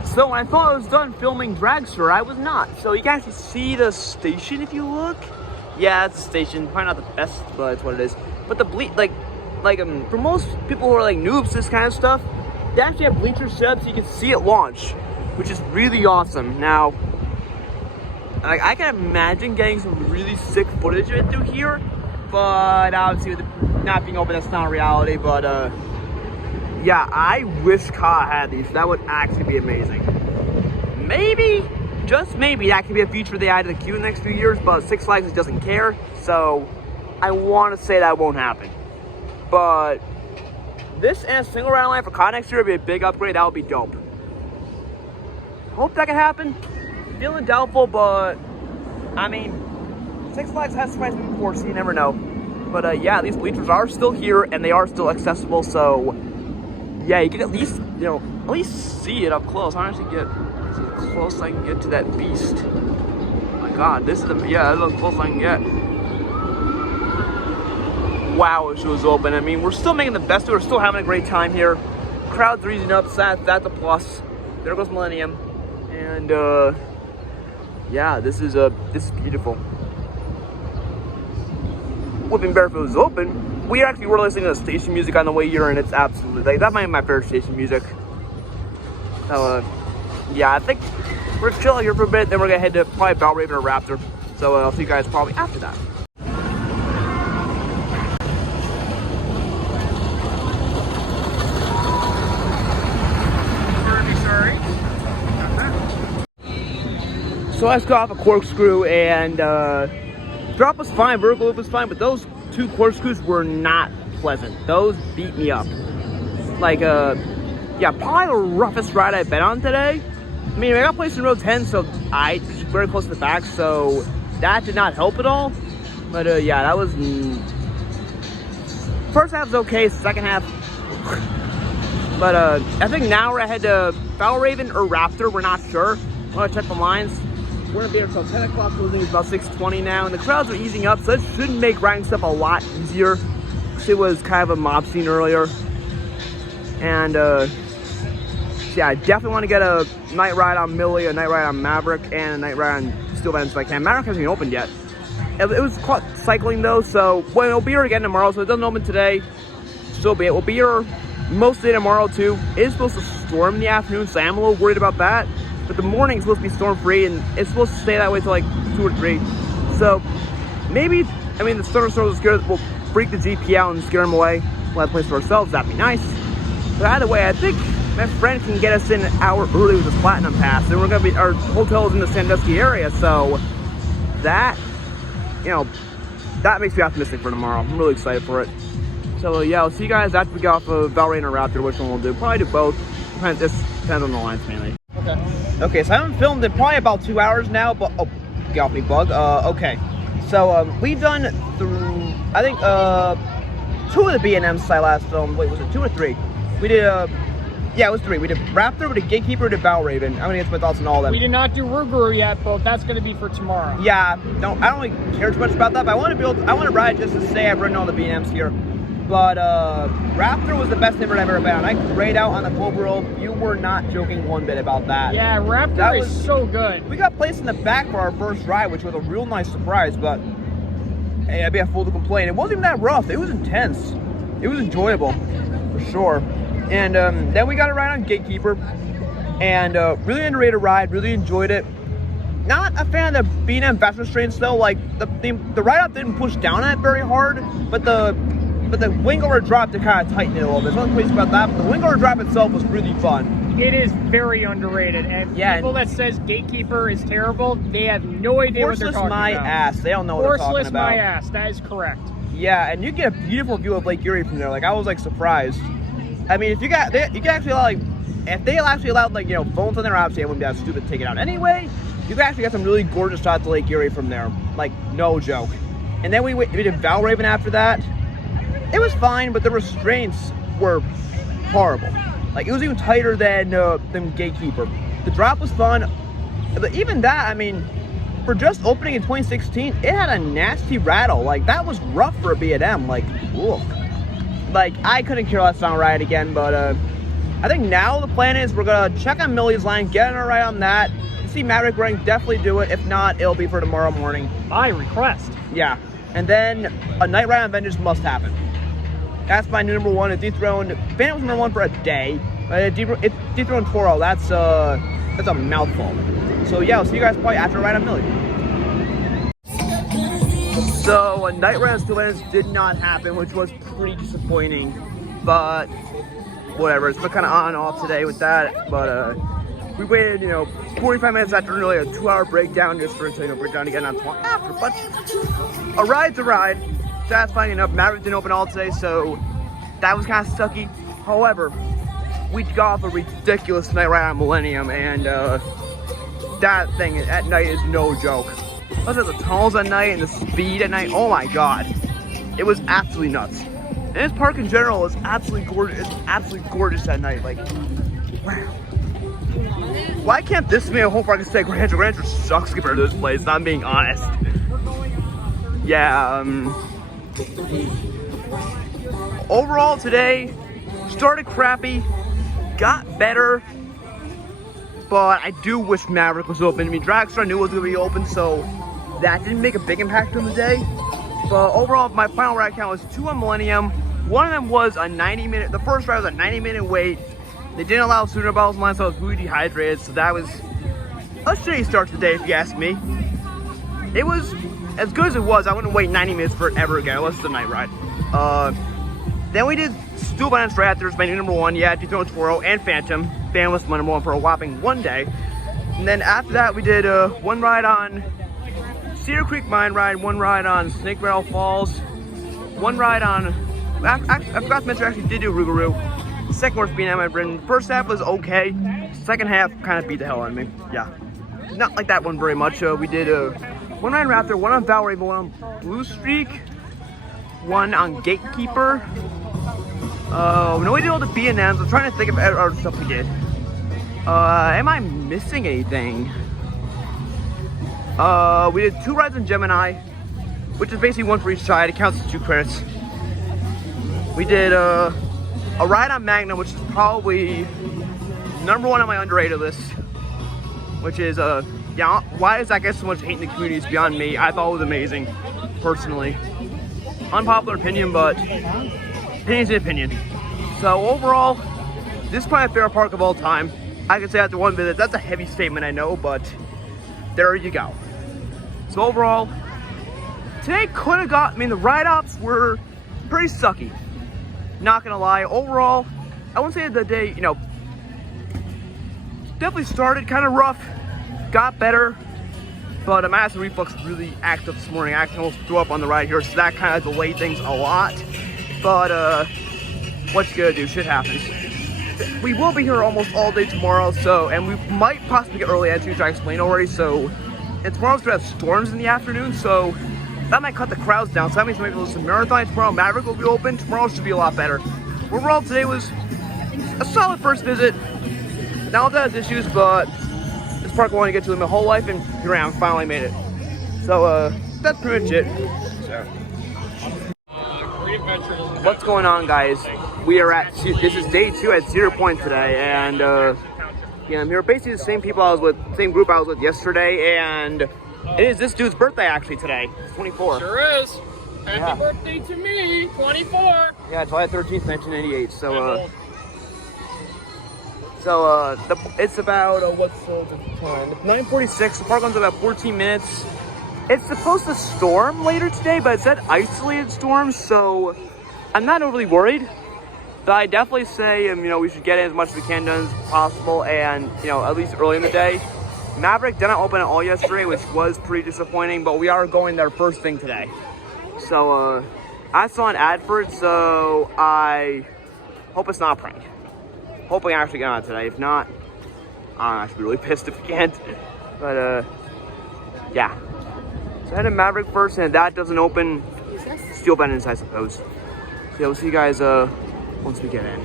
So when I thought I was done filming Dragster, I was not. So you can actually see the station if you look. Yeah, it's a station. Probably not the best, but it's what it is. But the for most people who are like noobs, this kind of stuff, they actually have bleachers set up so you can see it launch, which is really awesome. Now, I can imagine getting some really sick footage of it through here, but obviously with it not being open, that's not a reality. But yeah, I wish Ka had these. That would actually be amazing. Maybe, just maybe, that could be a feature they add to the queue in the next few years, but Six Flags doesn't care, so I want to say that won't happen. But this and a single ride line for Ka next year would be a big upgrade. That would be dope. Hope that can happen. Feeling doubtful, but I mean, Six Flags has surprised me before, so you never know. But yeah, these bleachers are still here and they are still accessible, so yeah, you can at least, at least see it up close. I honestly get as close as I can get to that beast. Oh my God, this is that's as close as I can get. Wow, it was open. I mean, we're still making the best of it. We're still having a great time here. Crowds are easing up, so that's a plus. There goes Millennium, and yeah, this is beautiful. Whipping Bear was open. We actually were listening to station music on the way here, and it's absolutely, like, that might be my favorite station music. So, yeah, I think we're chilling here for a bit, then we're gonna head to probably Valraven or Raptor. So I'll see you guys probably after that. So I just got off a corkscrew, and drop was fine, vertical loop was fine, but those two corkscrews were not pleasant. Those beat me up. Like, yeah, probably the roughest ride I've been on today. I mean, I got placed in row 10, so I was very close to the back, so that did not help at all. But yeah, that was first half was okay, second half. But I think now we're ahead to Valraven or Raptor. We're not sure. We're gonna check the lines. We're gonna be here until 10 o'clock. Closing is about 6:20 now, and the crowds are easing up, so that should make riding stuff a lot easier. It was kind of a mob scene earlier, and yeah, I definitely want to get a night ride on Millie, a night ride on Maverick, and a night ride on Steel Vans if I can. Maverick hasn't even opened yet. It was caught cycling though, so well, it'll be here again tomorrow. So it doesn't open today. Still be it. We'll be here most of the day tomorrow too. It is supposed to storm in the afternoon, so I'm a little worried about that. But the morning's supposed to be storm free, and it's supposed to stay that way till like 2 or 3. So maybe, I mean, the storm will scare, we'll freak the GP out and scare them away. We'll have a place for ourselves. That'd be nice. But either way, I think my friend can get us in an hour early with his Platinum Pass, and we're gonna be, our hotel is in the Sandusky area, so that, that makes me optimistic for tomorrow. I'm really excited for it. So yeah, I'll see you guys after we get off of Valraven or Raptor, which one we'll do. Probably do both. Depends on the lines mainly. Okay, so I haven't filmed in probably about 2 hours now, but oh, get off me, bug. Okay, so we've done through, I think 2 of the B&Ms I last filmed. Wait, was it 2 or 3? We did yeah, it was 3. We did Raptor, we did Gatekeeper, we did Valraven. I'm gonna get my thoughts on all of them. We did not do Ruguru yet, but that's gonna be for tomorrow. Yeah, I don't really care too much about that, but I want to ride just to say I've ridden all the B&Ms here. But Raptor was the best I've ever been on. I grayed out on the Cobra rope. You were not joking one bit about that. Yeah, Raptor is so good. We got placed in the back for our first ride, which was a real nice surprise, but hey, I'd be a fool to complain. It wasn't even that rough. It was intense. It was enjoyable, for sure. And then we got a ride on Gatekeeper, and really underrated ride, really enjoyed it. Not a fan of the B&M faster restraints though. Like the ride up didn't push down on it very hard, but the wing over drop to kind of tighten it a little bit. There's nothing crazy about that, but the wing over drop itself was really fun. It is very underrated, and yeah, people that says Gatekeeper is terrible, they have no idea what they're talking about. Horseless my ass. They don't know what they're talking about. Horseless my ass. That is correct. Yeah, and you get a beautiful view of Lake Erie from there. Like I was like surprised. I mean, if you can actually allow, like, if they actually allowed, like, you know, phones on their obviously it wouldn't be that stupid to take it out anyway. You can actually get some really gorgeous shots of Lake Erie from there. Like, no joke. And then we did Valraven after that. It was fine, but the restraints were horrible. Like, it was even tighter than Gatekeeper. The drop was fun, but even that, I mean, for just opening in 2016, it had a nasty rattle. Like, that was rough for a B&M. Like, ugh. Like, I couldn't care less on a ride again, but I think now the plan is we're gonna check on Millie's line, get on a ride on that, see Maverick running, definitely do it. If not, it'll be for tomorrow morning. By request. Yeah, and then a night ride on Vengeance must happen. That's my new number one. It dethroned, Bandit was number one for a day, but it dethroned Toro. That's a mouthful. So yeah, I'll see you guys probably after a ride on Millie. So a night ride on Stillwater did not happen, which was pretty disappointing, but whatever. It's been kind of on and off today with that, but we waited, you know, 45 minutes after really a 2-hour breakdown just for a breakdown again on after. But a ride's a ride. Satisfying enough. Maverick didn't open all today, so that was kind of sucky. However, we got off a ridiculous night ride on Millennium, and that thing at night is no joke. Plus, the tunnels at night and the speed at night. Oh my god, it was absolutely nuts. And this park in general is absolutely gorgeous. It's absolutely gorgeous at night. Like, wow. Why can't this be a whole park instead? Rancho sucks compared to this place. I'm being honest. Yeah. Overall today, started crappy, got better, but I do wish Maverick was open. I mean, Dragster knew it was going to be open, so that didn't make a big impact on the day. But overall, my final ride count was 2 on Millennium. One of them was a 90-minute, the first ride was a 90-minute wait. They didn't allow sooner bottles in line, so I was really dehydrated, so that was a shitty start to the day, if you ask me. It was as good as it was. I wouldn't wait 90 minutes for it ever again, unless it's a night ride. Then we did Stool Balance Raptors, my new number one. Yeah, dethroned Toro and Phantom. Phantom was my number one for a whopping 1 day. And then after that, we did one ride on Cedar Creek Mine Ride, one ride on Snake Rattle Falls, one ride on, I forgot to mention, I actually did do Rougarou. Second worst B&M I've ridden. First half was okay. Second half kind of beat the hell out of me. Yeah, not like that one very much. We did one ride on Raptor, one on Valraven, one on Blue Streak, one on Gatekeeper. No, we did all the B&Ms. I'm trying to think of other stuff we did. Am I missing anything? We did 2 rides on Gemini, which is basically 1 for each side. It counts as 2 credits. We did a ride on Magnum, which is probably number 1 on my underrated list, which is yeah, why does that get so much hate in the community is beyond me. I thought it was amazing, personally. Unpopular opinion, but opinion's an opinion. So overall, this is probably my favorite park of all time. I can say after 1 visit, that's a heavy statement, I know, but there you go. So overall, today could have got, I mean, the ride-ups were pretty sucky. Not gonna lie, overall, I wouldn't say the day, you know, definitely started kind of rough, got better, but my acid reflux was really active this morning. I actually almost threw up on the ride here, so that kind of delayed things a lot. But what you gonna do, shit happens. We will be here almost all day tomorrow, so, and we might possibly get early entry, which I explained already, so, and tomorrow's gonna have storms in the afternoon, so that might cut the crowds down, so that means maybe we'll listen to Marathon tomorrow. Maverick will be open. Tomorrow should be a lot better. Overall, today was a solid first visit. Now that has issues, but this park I want to get to my whole life, and here I am, finally made it. So, that's pretty much it. So. Great adventures. what's going on, guys? We are at, this is day 2 at Cedar Point today, and yeah, I'm here basically the same people I was with, same group I was with yesterday, and it is this dude's birthday actually today. It's 24. Sure is. Happy birthday to me, 24. Yeah, July 13th, 1998. It's about what's the time? It's 9:46. The park runs about 14 minutes. It's supposed to storm later today, but it said isolated storm, so I'm not overly worried. But I definitely say, you know, we should get in as much as we can done as possible, and you know, at least early in the day. Maverick didn't open at all yesterday, which was pretty disappointing, but we are going there first thing today. So I saw an ad for it, so I hope it's not a prank. Hoping I actually get on it today. If not, I'm actually really pissed if we can't. But yeah. So head to Maverick first, and if that doesn't open, Steel Bend, I suppose. So yeah, we'll see you guys once we get in.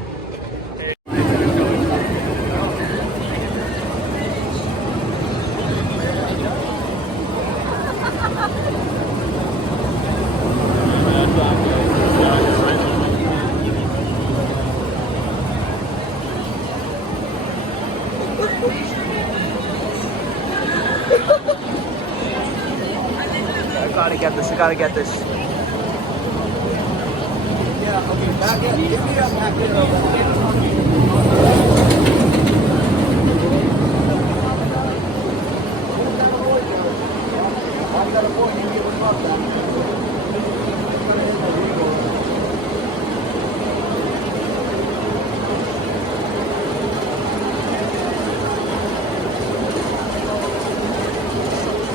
I gotta get this. Yeah, okay, back in. Give me a back in.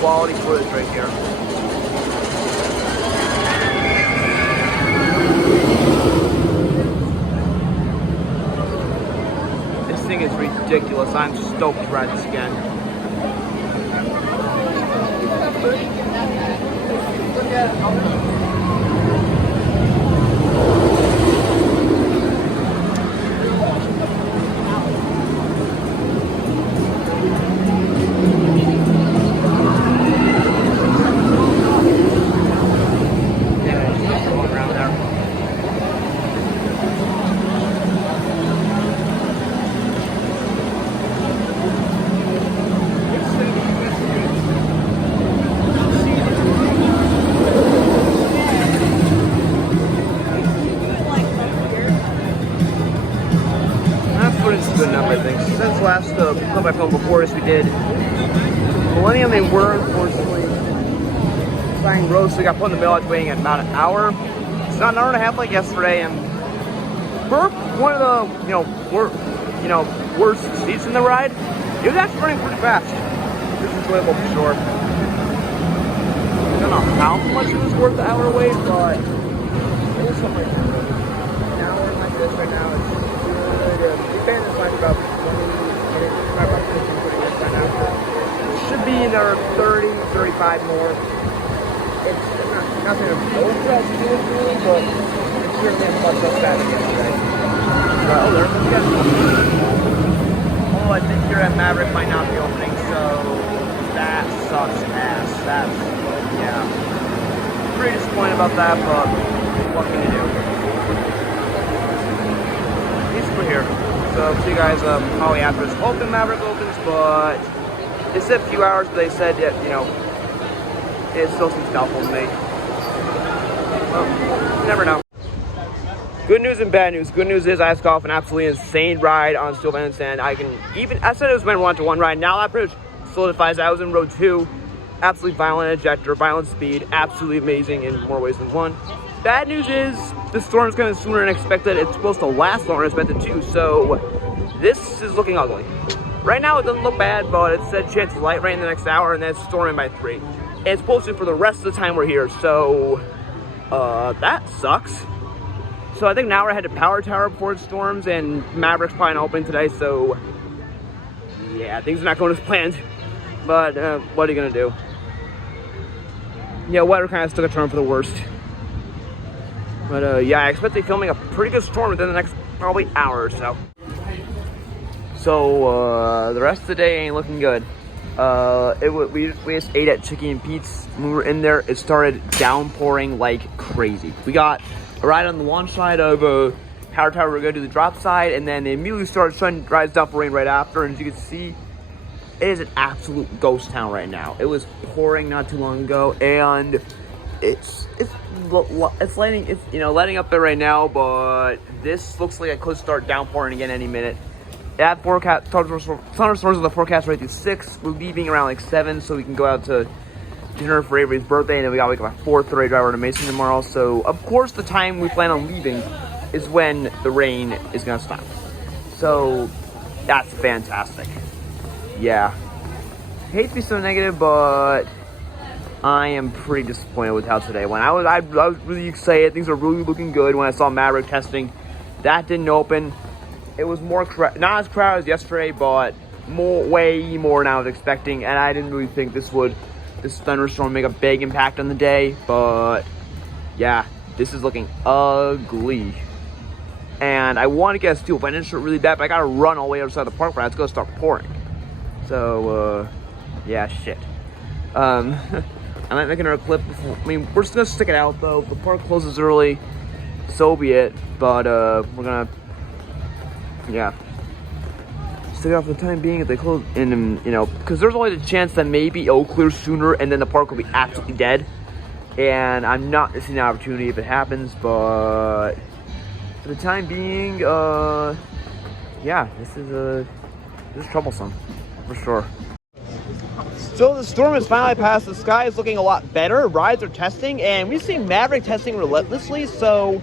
Quality footage right here. This thing is ridiculous. I'm stoked to ride this again. Good enough, I think. Since last clip I filmed before this, we did Millennium. They were unfortunately flying road, so we got put in the middle. It's waiting at about an hour. It's not an hour and a half like yesterday, and for one of the worst seats in the ride, it was actually running pretty fast. This is enjoyable for sure. I don't know how much it was worth the hour wait, but it was something like that. An hour like this right now is we've been in this line about 20 minutes, about 15, 20 minutes right now. Should be another 30, 35 more. It's not going to go fast, but it's certainly much less fast than yesterday. Oh, I think here at Maverick might not be opening, so that sucks ass. That's, yeah. Pretty disappointed about that, but what can you do? We're here. So see you guys probably after this open Maverick opens, but they said a few hours, but they said that, you know, it still seems doubtful to me. Well, you never know. Good news and bad news. Good news is I just got off an absolutely insane ride on Steel Bend, and I said it was my 1-to-1 ride. Now that pretty much solidifies I was in row 2. Absolutely violent ejector, violent speed, absolutely amazing in more ways than one. Bad news is the storm's coming sooner than expected. It's supposed to last longer than expected too, so this is looking ugly. Right now it doesn't look bad, but it said chance of light rain in the next hour, and then it's storming by 3. And it's posted for the rest of the time we're here, so that sucks. So I think now we're headed to Power Tower before it storms, and Maverick's probably not opening today, so yeah, things are not going as planned. But what are you gonna do? Yeah, weather kind of took a turn for the worst. But yeah, I expect to be filming a pretty good storm within the next probably hour or so. So the rest of the day ain't looking good. We just ate at Chicky and Pete's. When we were in there, it started downpouring like crazy. We got right on the launch side of Power Tower. We're going to do the drop side, and then they immediately start sun dries down for rain right after. And as you can see, it is an absolute ghost town right now. It was pouring not too long ago, and it's letting up there right now. But this looks like it could start downpouring again any minute. That forecast, thunderstorms in the forecast right through 6. We're leaving around like 7, so we can go out to dinner for Avery's birthday, and then we got like a 4:30 drive over to Mason tomorrow. So of course the time we plan on leaving is when the rain is gonna stop. So that's fantastic. Yeah, hate to be so negative, but I am pretty disappointed with how today went. I was really excited. Things are really looking good. When I saw Maverick testing, that didn't open. It was more not as crowded as yesterday, but way more than I was expecting. And I didn't really think this thunderstorm make a big impact on the day. But yeah, this is looking ugly. And I want to get a steel bending shirt really bad, but I gotta run all the way outside the park, but it's gonna start pouring. So yeah, shit. I might make another clip before. I mean, we're just gonna stick it out though. The park closes early, so be it. But we're gonna, yeah, stick it out for the time being if they close. And because there's always a chance that maybe it'll clear sooner, and then the park will be absolutely dead. And I'm not missing the opportunity if it happens. But for the time being, yeah, this is troublesome for sure. So the storm has finally passed. The sky is looking a lot better. Rides are testing, and we've seen Maverick testing relentlessly. So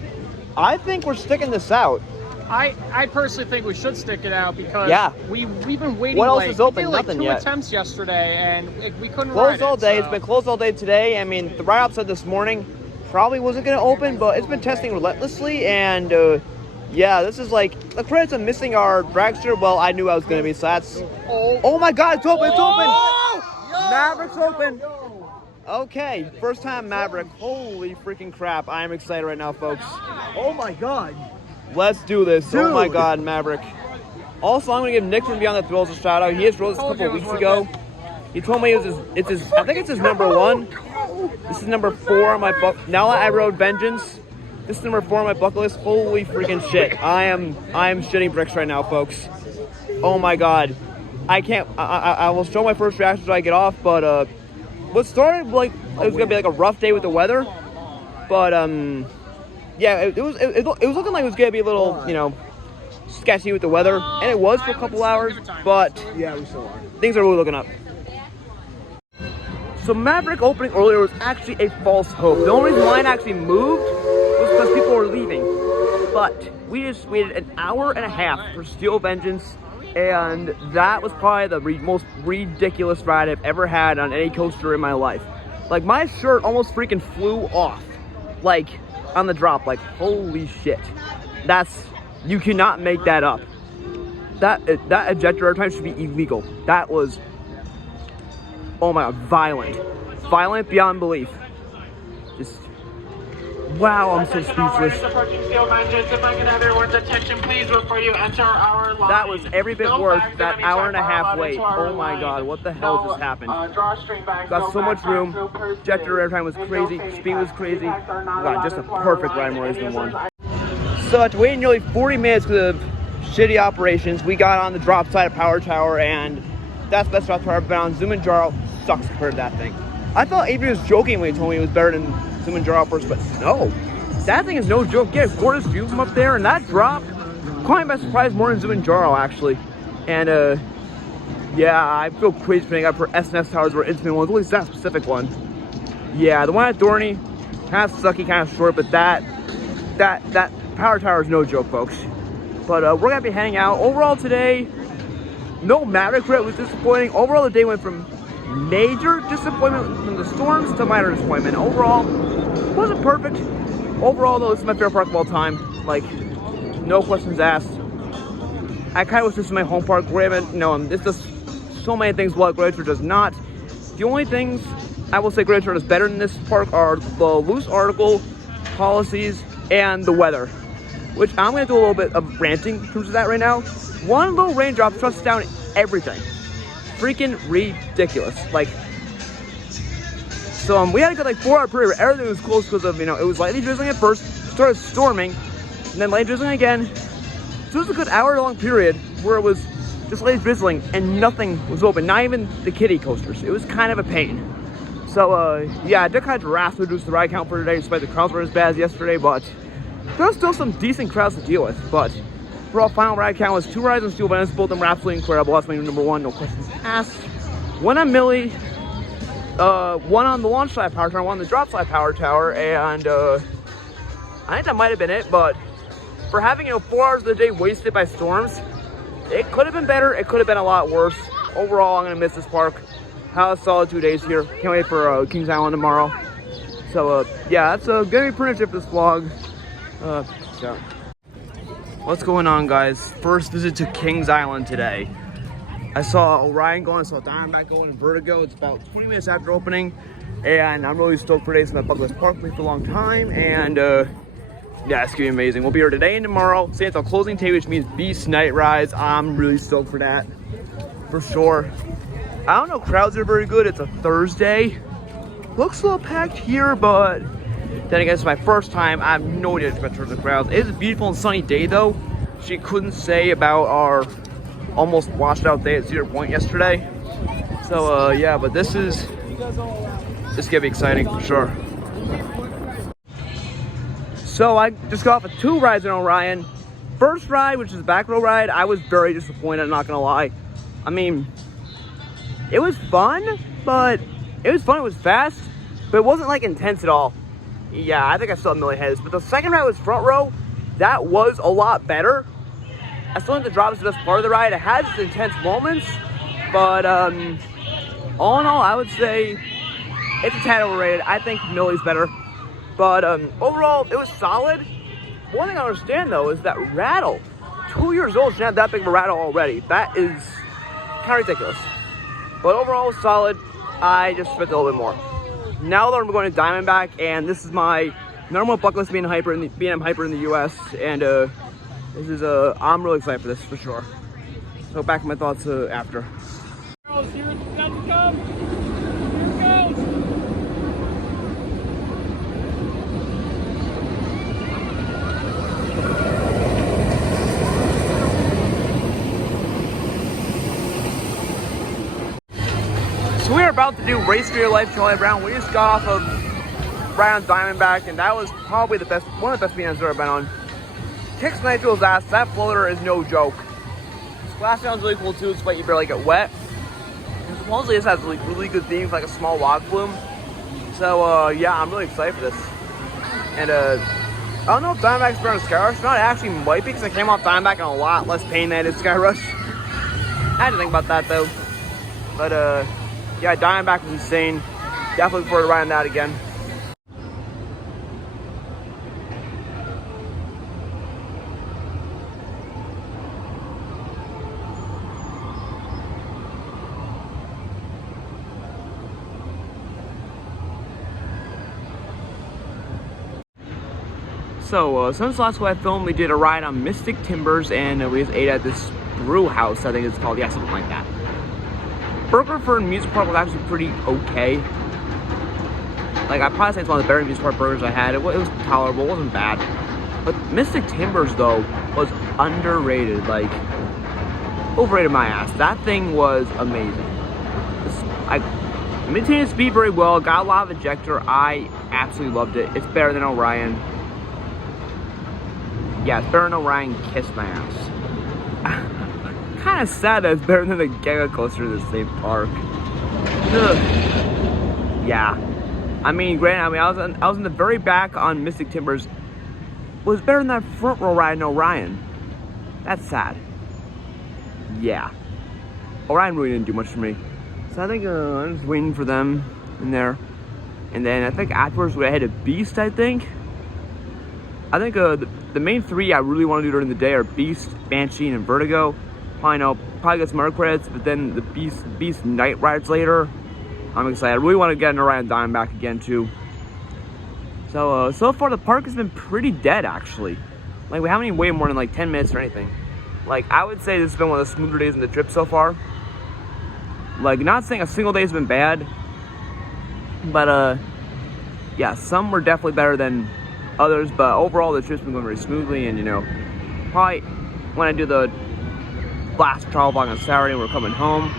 I think we're sticking this out. I personally think we should stick it out because we've been waiting. What else is open? We did, Nothing 2 yet. attempts yesterday, and we couldn't Closed ride all day. So. It's been closed all day today. I mean, the ride-up said this morning probably wasn't going to open, but it's been testing relentlessly. And yeah, this is like the credits of missing our dragster. Well, I knew I was going to be, so that's. Oh my God! It's open! It's open! Maverick's open. Okay, first time Maverick. Holy freaking crap! I am excited right now, folks. Oh my God. Let's do this. Dude. Oh my God, Maverick. Also, I'm gonna give Nick from Beyond the Thrills a shout out. He just rode this a couple of weeks ago. He told me I think it's his number 1. This is number 4 on my bucket. Now that I rode Vengeance, this is number 4 on my bucket list. Holy freaking shit! I am shitting bricks right now, folks. Oh my God. I can't. I will show my first reactions when I get off. But what started like it was gonna be like a rough day with the weather, but yeah, it was looking like it was gonna be a little sketchy with the weather, and it was for a couple hours. But Yeah, we still are. things are really looking up. So Maverick opening earlier was actually a false hope. The only reason line actually moved was because people were leaving. But we just waited an hour and a half for Steel Vengeance. And that was probably the most ridiculous ride I've ever had on any coaster in my life. Like, my shirt almost freaking flew off, like, on the drop. Like, holy shit. You cannot make that up. That ejector airtime should be illegal. That was, oh my God, violent. Violent beyond belief. Just, wow, I'm so speechless. If I can have everyone's attention, please, before you enter our line. That was every bit worth that hour and a half wait. Oh my God, what the hell just happened? Got so much room. Ejector airtime was crazy. Speed was crazy. God, just a perfect ride more than one. So after waiting nearly 40 minutes because of shitty operations, we got on the drop side of Power Tower, and that's the best drop tower I've been on. Zumanjaro sucks compared to that thing. I thought Avery was joking when he told me it was better than Zumanjaro first, but no. That thing is no joke. Get a gorgeous view from up there, and that drop caught me by surprise more than Zumanjaro, actually. And yeah, I feel crazy for up for SNS towers were intimate ones, at least that specific one. Yeah, the one at Dorney, kind of sucky, kind of short, but that Power Tower is no joke, folks. But we're gonna be hanging out. Overall today, no Maverick credit was disappointing. Overall, the day went from major disappointment from the storms to minor disappointment. Overall, wasn't perfect. Overall, though, this is my favorite park of all time. Like, no questions asked. I kind of wish this was my home park. This does so many things what Glacier does not. The only things I will say Glacier does better than this park are the loose article policies and the weather, which I'm going to do a little bit of ranting in terms of that right now. One little raindrop shuts down everything. Freaking ridiculous. Like, so we had to go like 4 hour period where everything was closed because of, it was lightly drizzling at first, started storming, and then light drizzling again. So it was a good hour-long period where it was just light drizzling and nothing was open, not even the kiddie coasters. It was kind of a pain. So yeah, I did kind of drastically reduce the ride count for today, despite the crowds were as bad as yesterday, but there were still some decent crowds to deal with. But overall final ride count was 2 rides on Steel Venice, both of them were absolutely incredible. That's my number 1, no questions asked. 1 on Millie, 1 on the launch slide power tower, 1 on the drop slide power tower, and I think that might have been it. But for having 4 hours of the day wasted by storms, it could have been better. It could have been a lot worse. Overall, I'm gonna miss this park. Had a solid 2 days here. Can't wait for Kings Island tomorrow. So yeah, that's gonna be pretty much it for this vlog. So what's going on, guys? First visit to Kings Island today. I saw Orion going, I saw Diamondback going in Vertigo. It's about 20 minutes after opening, and I'm really stoked for days in that bucket list park for a long time. And yeah, it's gonna be amazing. We'll be here today and tomorrow. Say it's our closing day, which means Beast Night rides. I'm really stoked for that, for sure. I don't know, crowds are very good. It's a Thursday. Looks a little packed here, but then again, it's my first time. I have no idea what to expect the crowds. It is a beautiful and sunny day, though. She couldn't say about our almost washed out day at Cedar Point yesterday. So yeah, but this gonna be exciting for sure. So I just got off of 2 rides in Orion. First ride, which is the back row ride, I was very disappointed, I'm not gonna lie. I mean, it was fun, but it was fast, but it wasn't like intense at all. Yeah, I think I still have Millie heads, but the second ride was front row. That was a lot better. I still think the drop is the best part of the ride. It has its intense moments, but all in all, I would say it's a tad overrated. I think Millie's better, but overall, it was solid. One thing I understand though is that rattle, 2 years old, should have that big of a rattle already. That is kind of ridiculous. But overall, solid. I just expect a little bit more. Now that I'm going to Diamondback, and this is my normal bucket list being hyper in the US, and this is I'm really excited for this for sure. So back to my thoughts after. Here it's about to come. Here it goes. So we are about to do Race for Your Life Charlie Brown. We just got off of right on Diamondback, and that was probably one of the best meetings I've ever been on. Kicks Nitro's ass. That floater is no joke. Splashdown's really cool too, despite you barely get wet. And supposedly this has really good themes, like a small log flume. So yeah, I'm really excited for this. And I don't know if Diamondback's better on Sky Rush. No, it actually might be, because I came off Diamondback in a lot less pain than I did Sky Rush. I had to think about that though. But yeah, Diamondback was insane. Definitely looking forward to riding that again. So since last week I filmed, we did a ride on Mystic Timbers, and we just ate at this brew house, I think it's called. Yeah, something like that. Burger for Music Park was actually pretty okay. Like, I'd probably say it's one of the better Music Park burgers I had. It was tolerable, it wasn't bad. But Mystic Timbers, though, was underrated. Like, overrated my ass. That thing was amazing. I maintained its speed very well, got a lot of ejector. I absolutely loved it. It's better than Orion. Yeah, it's better than Orion. Kiss my ass. Kind of sad that it's better than the Giga Coaster in the same park. Ugh. Yeah, I mean, granted, I was in the very back on Mystic Timbers. It was better than that front row ride in Orion. That's sad. Yeah, Orion really didn't do much for me. So I think I'm just waiting for them in there, and then I think afterwards we head to Beast. I think the main 3 I really want to do during the day are Beast, Banshee, and Vertigo. Probably get some other credits, but then the Beast night rides later. I'm excited. I really want to get an Orion Diamondback again too. So so far the park has been pretty dead actually. Like, we haven't even waited more than like 10 minutes or anything. Like, I would say this has been one of the smoother days in the trip so far. Like, not saying a single day has been bad, but yeah, some were definitely better than others, but overall the trip's been going very smoothly. And you know, probably when I do the last travel vlog on Saturday and we're coming home,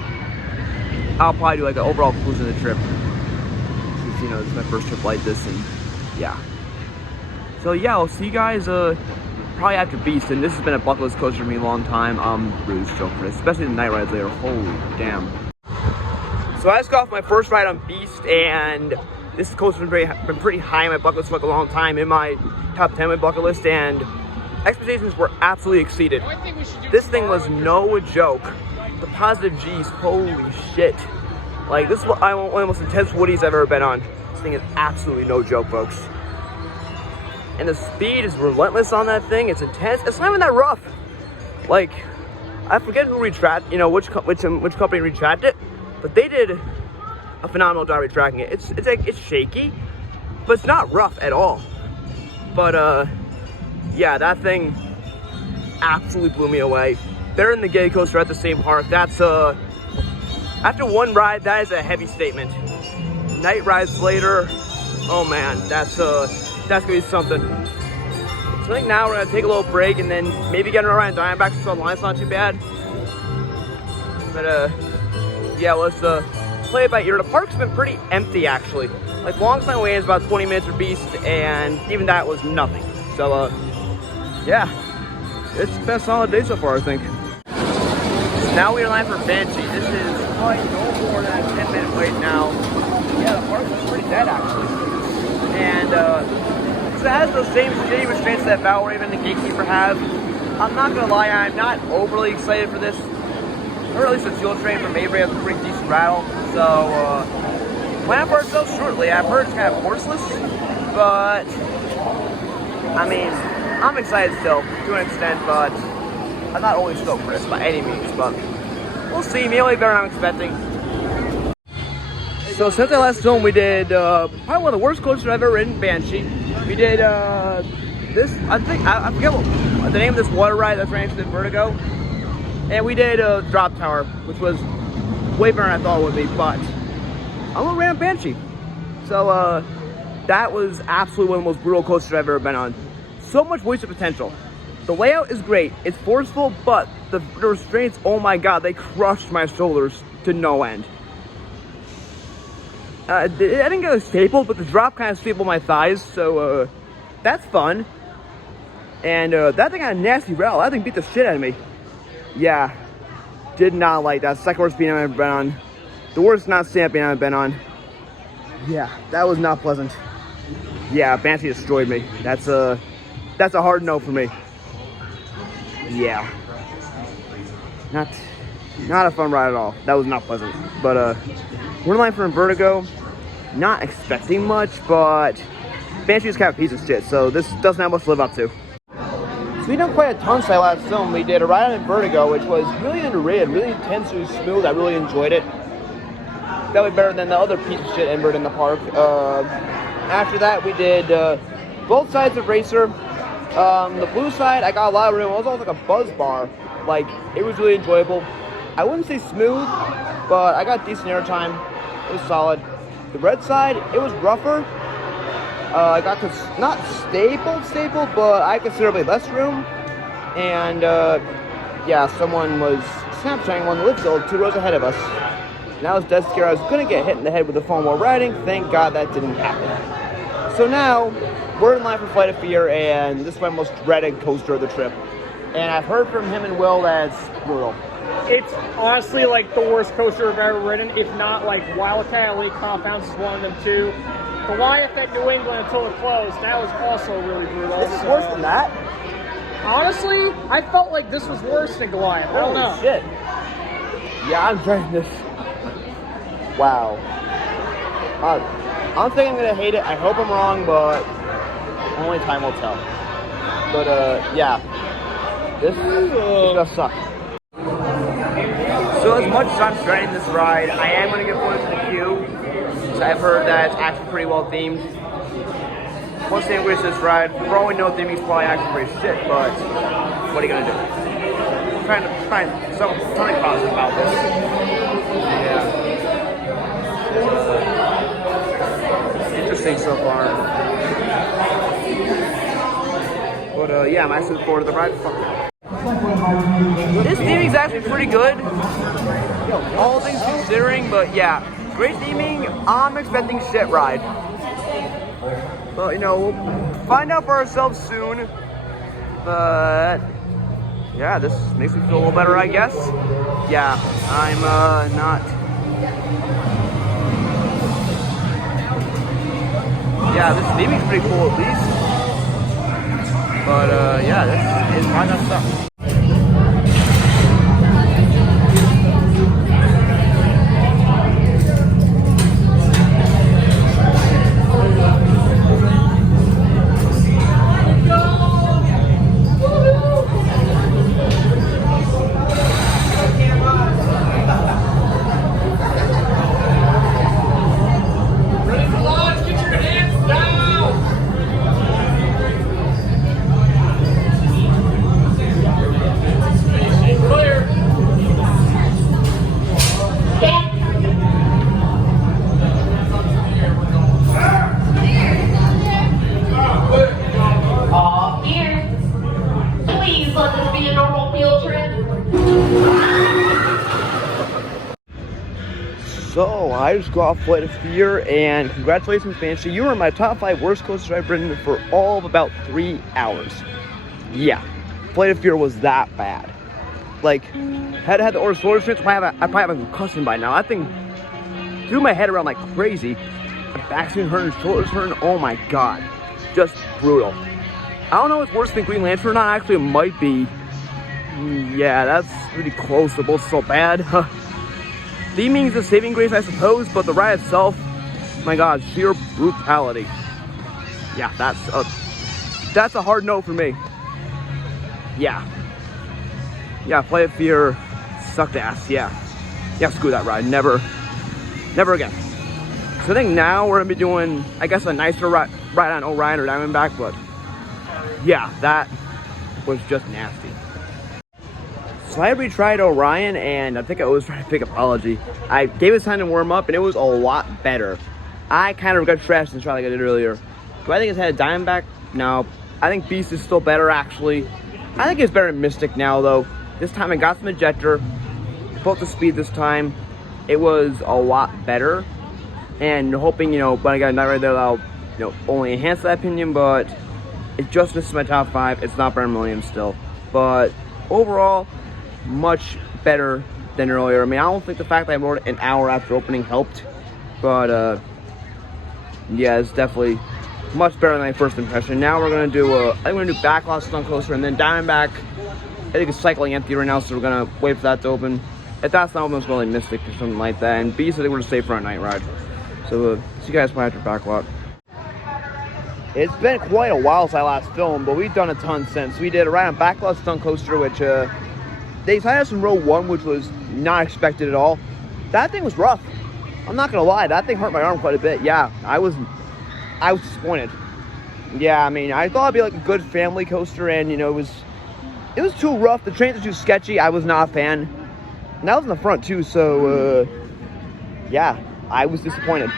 I'll probably do like an overall conclusion of the trip. Since, you know, this is my first trip like this, and yeah. So yeah, I'll see you guys probably after Beast, and this has been a bucket list coaster for me a long time. I'm really stoked for this, especially the night rides later. Holy damn. So I just got off my first ride on Beast, and this coaster's been pretty high on my bucket list for like a long time, in my top 10 of my bucket list, and expectations were absolutely exceeded. This thing was no joke. The positive G's, holy shit. Like, this is one of the most intense Woodies I've ever been on. This thing is absolutely no joke, folks. And the speed is relentless on that thing. It's intense. It's not even that rough. Like, I forget who retracted, you know, which company retracted it, but they did a phenomenal job retracting it. It's shaky, but it's not rough at all. But yeah, that thing absolutely blew me away. They're in the gay coaster at the same park. That's after one ride, that is a heavy statement. Night rides later, oh man, that's gonna be something. So I think now we're gonna take a little break and then maybe get another ride on Diamondback, so the line's not too bad. But yeah, let's play it by ear. The park's been pretty empty actually. Like, longest time wait is about 20 minutes for Beast, and even that was nothing. So yeah, it's the best solid day so far, I think. Now we are in line for Banshee. This is probably no more than a 10-minute wait now. Yeah, the park was pretty dead actually. And so it has those same shitty restraints that Valraven and the Gatekeeper have. I'm not gonna lie, I'm not overly excited for this. Or at least the fuel train from Maverick has a pretty decent rattle. So when I've heard so shortly, I've heard it's kind of horseless, but I mean, I'm excited still to an extent, but I'm not always stoked for this by any means, but we'll see. Maybe better than I'm expecting. So since I last filmed, we did probably one of the worst coasters I've ever ridden, Banshee. We did this, I forget what the name of this water ride that's ran into Vertigo. And we did Drop Tower, which was way better than I thought it would be, but I'm gonna ram Banshee. So that was absolutely one of the most brutal coasters I've ever been on. So much wasted potential. The layout is great, it's forceful, but the restraints, oh my god, they crushed my shoulders to no end. I didn't get a staple, but the drop kind of stapled my thighs, so that's fun. And that thing had a nasty rattle. That thing beat the shit out of me. Yeah, did not like that. Second worst speed I've ever been on. The worst not stamping I've been on. Yeah, that was not pleasant. Yeah, Banshee destroyed me. That's a hard no for me. Yeah, not a fun ride at all. That was not pleasant. But we're in line for Vertigo. Not expecting much, but Banshee's kind of a piece of shit, so this doesn't have much to live up to. So we done quite a ton since I last filmed. We did a ride on Vertigo, which was really underrated, really intensely smooth. I really enjoyed it. That was better than the other piece of shit Embered in the park. After that, we did both sides of Racer. The blue side, I got a lot of room. It was almost like a buzz bar. Like, it was really enjoyable. I wouldn't say smooth, but I got decent airtime. It was solid. The red side, it was rougher. I got not stapled, but I had considerably less room. And yeah, someone was Snapchatting on the lift hill 2 rows ahead of us. And I was dead scared I was gonna get hit in the head with the foam while riding. Thank God that didn't happen. So now we're in line for Flight of Fear, and this is my most dreaded coaster of the trip. And I've heard from him and Will that it's brutal. It's honestly like the worst coaster I've ever ridden, if not like Wildcat Elite Compounds is one of them too. Goliath at New England until it closed, that was also really brutal. It's worse than that? Honestly, I felt like this was worse than Goliath. I don't know. Holy shit. Yeah, I'm trying this. Wow. I'm thinking I'm gonna hate it. I hope I'm wrong, but only time will tell. But yeah, this is gonna suck. So as much as I'm dreading this ride, I am gonna get points to the queue. So I've heard that it's actually pretty well themed. Once they wish this ride, for all we know, theming's probably actually pretty shit. But what are you gonna do? I'm trying to find something positive about this. Yeah. Interesting so far. But yeah, I'm actually looking forward to the ride. Fuck yeah. This theming's actually pretty good, all things considering, but yeah, great theming. I'm expecting shit ride. But, you know, we'll find out for ourselves soon. But, yeah, this makes me feel a little better, I guess. Yeah, I'm not... Yeah, this theming's pretty cool at least. But, yeah, this is my nuts stuff. So, I just got off Flight of Fear, and congratulations, Banshee. You were in my top 5 worst coasters I've ridden for all of about 3 hours. Yeah, Flight of Fear was that bad. Like, had the order shoulder strains, I probably have a concussion by now. That thing threw my head around like crazy. My back's been hurting, shoulders hurting. Oh my god, just brutal. I don't know if it's worse than Green Lantern or not. Actually, it might be. Yeah, that's really close. They're both so bad. Theming is a saving grace, I suppose, but the ride itself, my god, sheer brutality. Yeah, that's a hard no for me. Yeah. Yeah, Flight of Fear sucked ass, yeah. Yeah, screw that ride, never again. So I think now we're gonna be doing, I guess, a nicer ride on Orion or Diamondback, but yeah, that was just nasty. So I retried Orion, and I think I was trying to pick Apology. I gave it time to warm up, and it was a lot better. I kind of got trashed and tried like I did earlier. Do I think it's had a Diamondback? No. I think Beast is still better, actually. I think it's better than Mystic now, though. This time I got some ejector, both the speed this time. It was a lot better, and hoping, you know, when I got a night ride there, that'll, you know, only enhance that opinion, but it just misses my top 5. It's not better than Millennium still, but overall, much better than earlier. I mean, I don't think the fact that I rode it an hour after opening helped, but yeah, it's definitely much better than my first impression. Now we're gonna do I think we're gonna do Backlog, Stunt Coaster, and then Diamondback. I think it's cycling empty right now, so we're gonna wait for that to open. If that's not open, it's probably Mystic or something like that. And Beast, I think we're gonna stay for our night ride. So see you guys probably after Backlog. It's been quite a while since I last filmed, but we've done a ton since. We did a ride on Backlog Stunt Coaster, which they tied us in row 1, which was not expected at all. That thing was rough. I'm not gonna lie, that thing hurt my arm quite a bit. Yeah, I was disappointed. Yeah, I mean, I thought it'd be like a good family coaster, and you know, it was too rough. The trains were too sketchy. I was not a fan. And that was in the front too, so yeah, I was disappointed.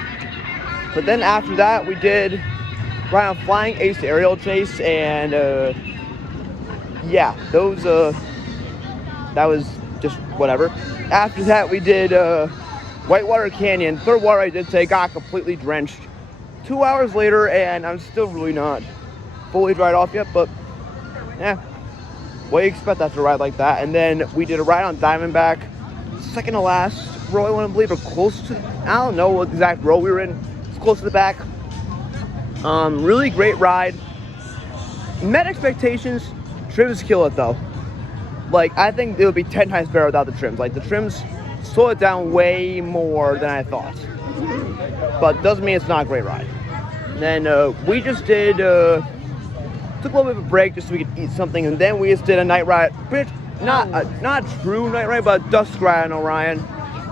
But then after that, we did ride on Flying Ace Aerial Chase, and yeah, those that was just whatever. After that, we did Whitewater Canyon. Third water I did say got completely drenched. 2 hours later, and I'm still really not fully dried off yet, but yeah, what do you expect after a ride like that? And then we did a ride on Diamondback, second to last row, I want to believe, or close to, I don't know what exact row we were in. It's close to the back. Really great ride. Met expectations. Trims kill it though. Like, I think it would be 10 times better without the trims. Like, the trims slow it down way more than I thought. But doesn't mean it's not a great ride. And then we just did, took a little bit of a break just so we could eat something, and then we just did a night ride. Not a true night ride, but a dusk ride on Orion,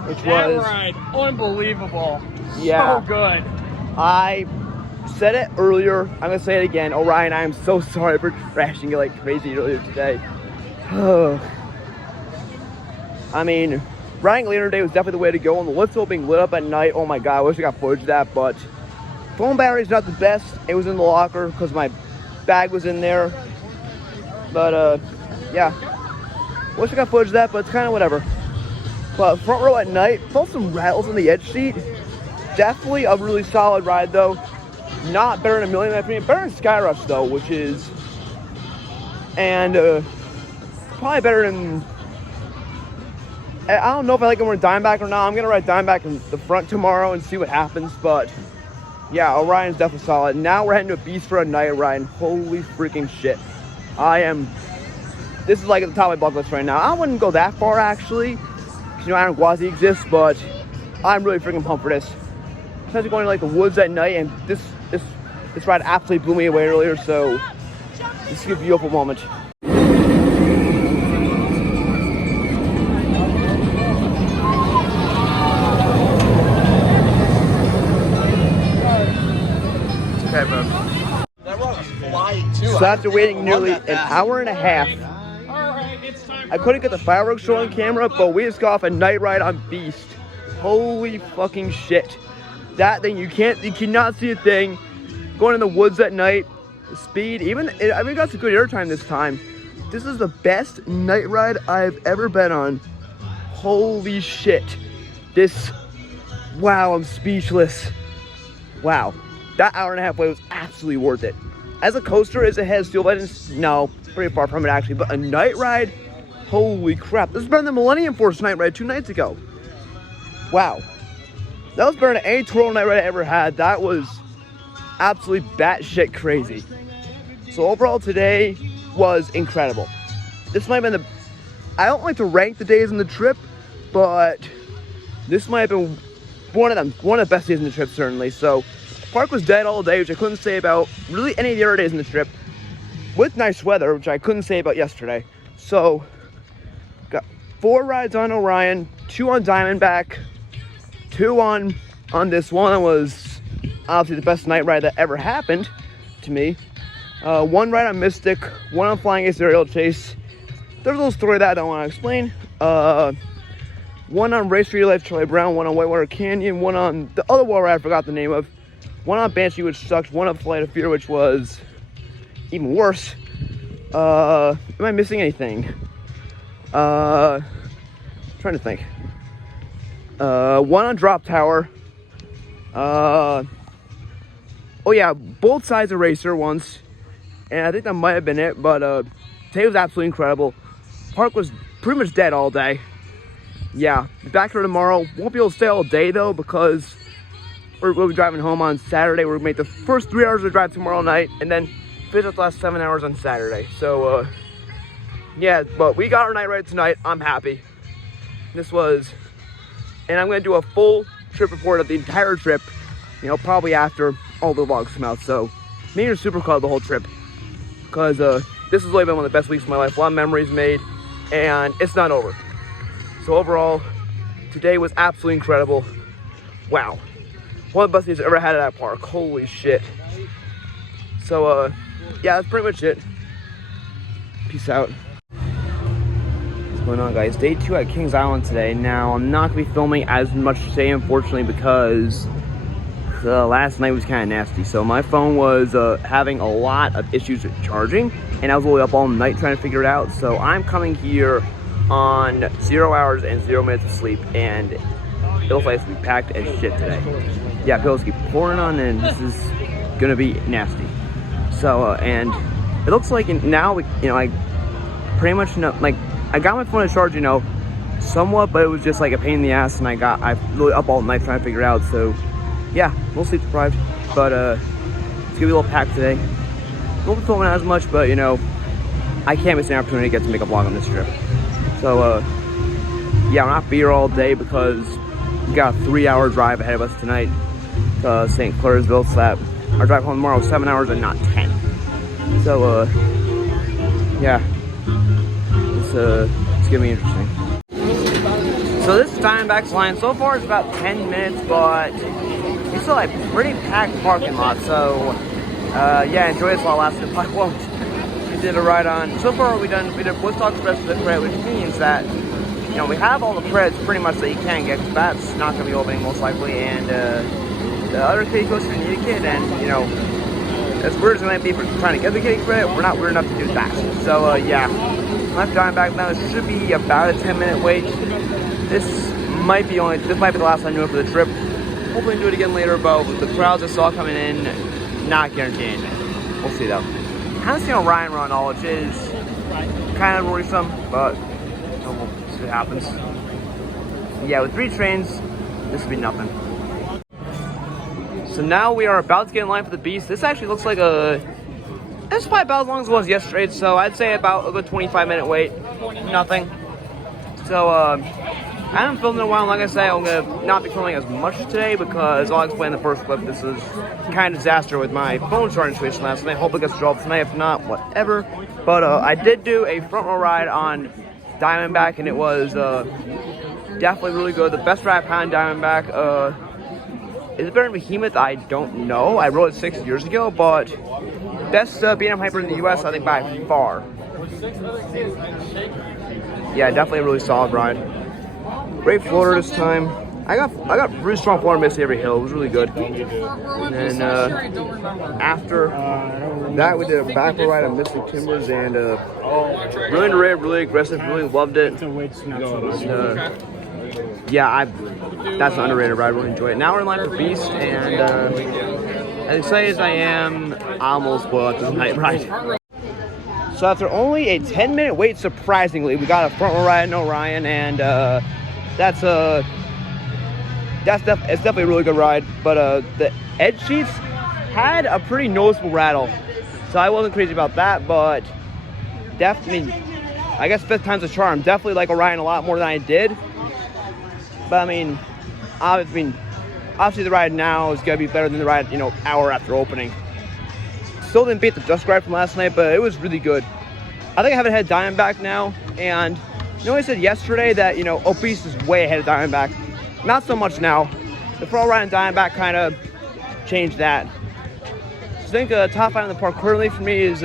which was... That ride, unbelievable. Yeah. So good. I said it earlier, I'm gonna say it again. Orion, I am so sorry for trashing it like crazy earlier today. I mean, riding later today was definitely the way to go, and the lift still being lit up at night. Oh my god, I wish I got footage of that, but phone battery's not the best. It was in the locker because my bag was in there. But yeah, wish I got footage of that, but it's kind of whatever. But front row at night, felt some rattles on the edge seat. Definitely a really solid ride though. Not better than a million in my opinion. Better than Sky Rush though, which is, and probably better than, I don't know if I like it more Diamondback or not. I'm gonna ride Diamondback in the front tomorrow and see what happens, but yeah, Orion's definitely solid. Now we're heading to a beast for a night ride, and holy freaking shit. This is like at the top of my bucket list right now. I wouldn't go that far actually, because you know Iron Gwazi exists, but I'm really freaking pumped for this. Especially going to like the woods at night, and this ride absolutely blew me away earlier, so this is a beautiful moment. Okay, bro. So after waiting nearly an hour and a half, I couldn't get the fireworks show on camera, but we just got off a night ride on Beast. Holy fucking shit. That thing, you cannot see a thing. Going in the woods at night, the speed, I mean, got some good airtime this time. This is the best night ride I've ever been on. Holy shit. Wow, I'm speechless. Wow. That hour and a half wait was absolutely worth it. As a coaster, is it has steel buttons? No, pretty far from it actually. But a night ride, holy crap. This is better than Millennium Force night ride 2 nights ago. Wow. That was better than any twirl night ride I ever had. That was absolutely batshit crazy. So overall today was incredible. This might have been I don't like to rank the days in the trip, but this might have been one of the best days in the trip certainly. So park was dead all day, which I couldn't say about really any of the other days in the trip, with nice weather, which I couldn't say about yesterday. So got 4 rides on Orion, 2 on Diamondback, 2 on this one. That was obviously the best night ride that ever happened to me. 1 ride on Mystic, 1 on Flying Ace Aerial Chase. There's a little story that I don't want to explain. 1 on Race for Your Life Charlie Brown, 1 on Whitewater Canyon, 1 on the other wall ride I forgot the name of, 1 on Banshee, which sucked, 1 on Flight of Fear, which was even worse. Am I missing anything? Trying to think. 1 on Drop Tower. Oh yeah, both sides of Racer once. And I think that might have been it, but today was absolutely incredible. Park was pretty much dead all day. Yeah, back here tomorrow. Won't be able to stay all day though, because we'll be driving home on Saturday. We're gonna make the first 3 hours of the drive tomorrow night, and then finish up the last 7 hours on Saturday. So yeah, but we got our night ride tonight. I'm happy. And I'm gonna do a full trip report of the entire trip, you know, probably after all the vlogs come out. So me and SUPERCUT the whole trip, because this has really been one of the best weeks of my life. A lot of memories made, and it's not over. So overall, today was absolutely incredible. Wow, one of the best days I've ever had at that park. Holy shit. So yeah, that's pretty much it. Peace out. What's going on, guys? Day 2 at Kings Island today. Now I'm not gonna be filming as much today, unfortunately, because last night was kind of nasty. So my phone was having a lot of issues with charging, and I was really up all night trying to figure it out. So I'm coming here on 0 hours and 0 minutes of sleep, and it looks like it's gonna be packed as shit today. Yeah, pillows keep pouring on, and this is gonna be nasty. So and it looks like now, you know, I pretty much know, like, I got my phone to charge, you know, somewhat, but it was just like a pain in the ass, and I really up all night trying to figure it out. So yeah, we'll sleep deprived, but it's gonna be a little packed today. Won't be filming as much, but you know, I can't miss an opportunity to get to make a vlog on this trip. So yeah, I'm not be here all day because we got a 3-hour drive ahead of us tonight to St. Clairsville. So that our drive home tomorrow is 7 hours and not 10. So yeah, it's gonna be interesting. So this is Diamondback's line. So far it's about 10 minutes, but we still have a pretty packed parking lot. So yeah, enjoy this while it lasts. If I won't. We did a ride on. So far we did Woodstock Express with the credit, which means that, you know, we have all the credits pretty much that you can get. Cause that's not gonna be opening most likely, and the other kiddie coaster need a kid, and you know, as weird as it might be for trying to get the kitty credit, we're not weird enough to do that. So yeah, left Diamondback now. It should be about a 10-minute wait. This might be the last time doing it for the trip. Hopefully do it again later, but with the crowds I saw coming in, not guaranteeing anything. We'll see though. Haven't seen Orion run all, which is kind of worrisome, but we'll see what happens. Yeah, with 3 trains, this would be nothing. So now we are about to get in line for the Beast. This actually looks like it's probably about as long as it was yesterday, so I'd say about a good 25-minute wait. Nothing. So, I haven't filmed in a while. Like I say, I'm going to not be filming as much today because I'll explain in the first clip. This is kind of disaster with my phone charging situation last night. Hope it gets resolved tonight. If not, whatever. But I did do a front row ride on Diamondback, and it was definitely really good. The best ride I've had on Diamondback. Is it better than Behemoth? I don't know. I rode it 6 years ago, but best B&M Hyper in the U.S. I think by far. Yeah, definitely a really solid ride. Great floater this time. I got really strong floater missing every hill. It was really good. And after that, we did a backward ride on Mystic Timbers, and really underrated, really aggressive, really loved it. Yeah, that's an underrated ride. I really enjoy it. Now we're in line for Beast, and as excited as I am, I almost spoiled this night ride. So after only a 10-minute wait, surprisingly, we got a front row ride in Orion, and it's definitely a really good ride. But the edge sheets had a pretty noticeable rattle, so I wasn't crazy about that. But definitely, I guess 5th time's a charm. Definitely like Orion a lot more than I did. But obviously the ride now is gonna be better than the ride, hour after opening. Still didn't beat the Dusk ride from last night, but it was really good. I think I haven't had Diamondback now, and I said yesterday that Beast is way ahead of Diamondback. Not so much now. The front ride on Diamondback kind of changed that. So I think top 5 in the park currently for me is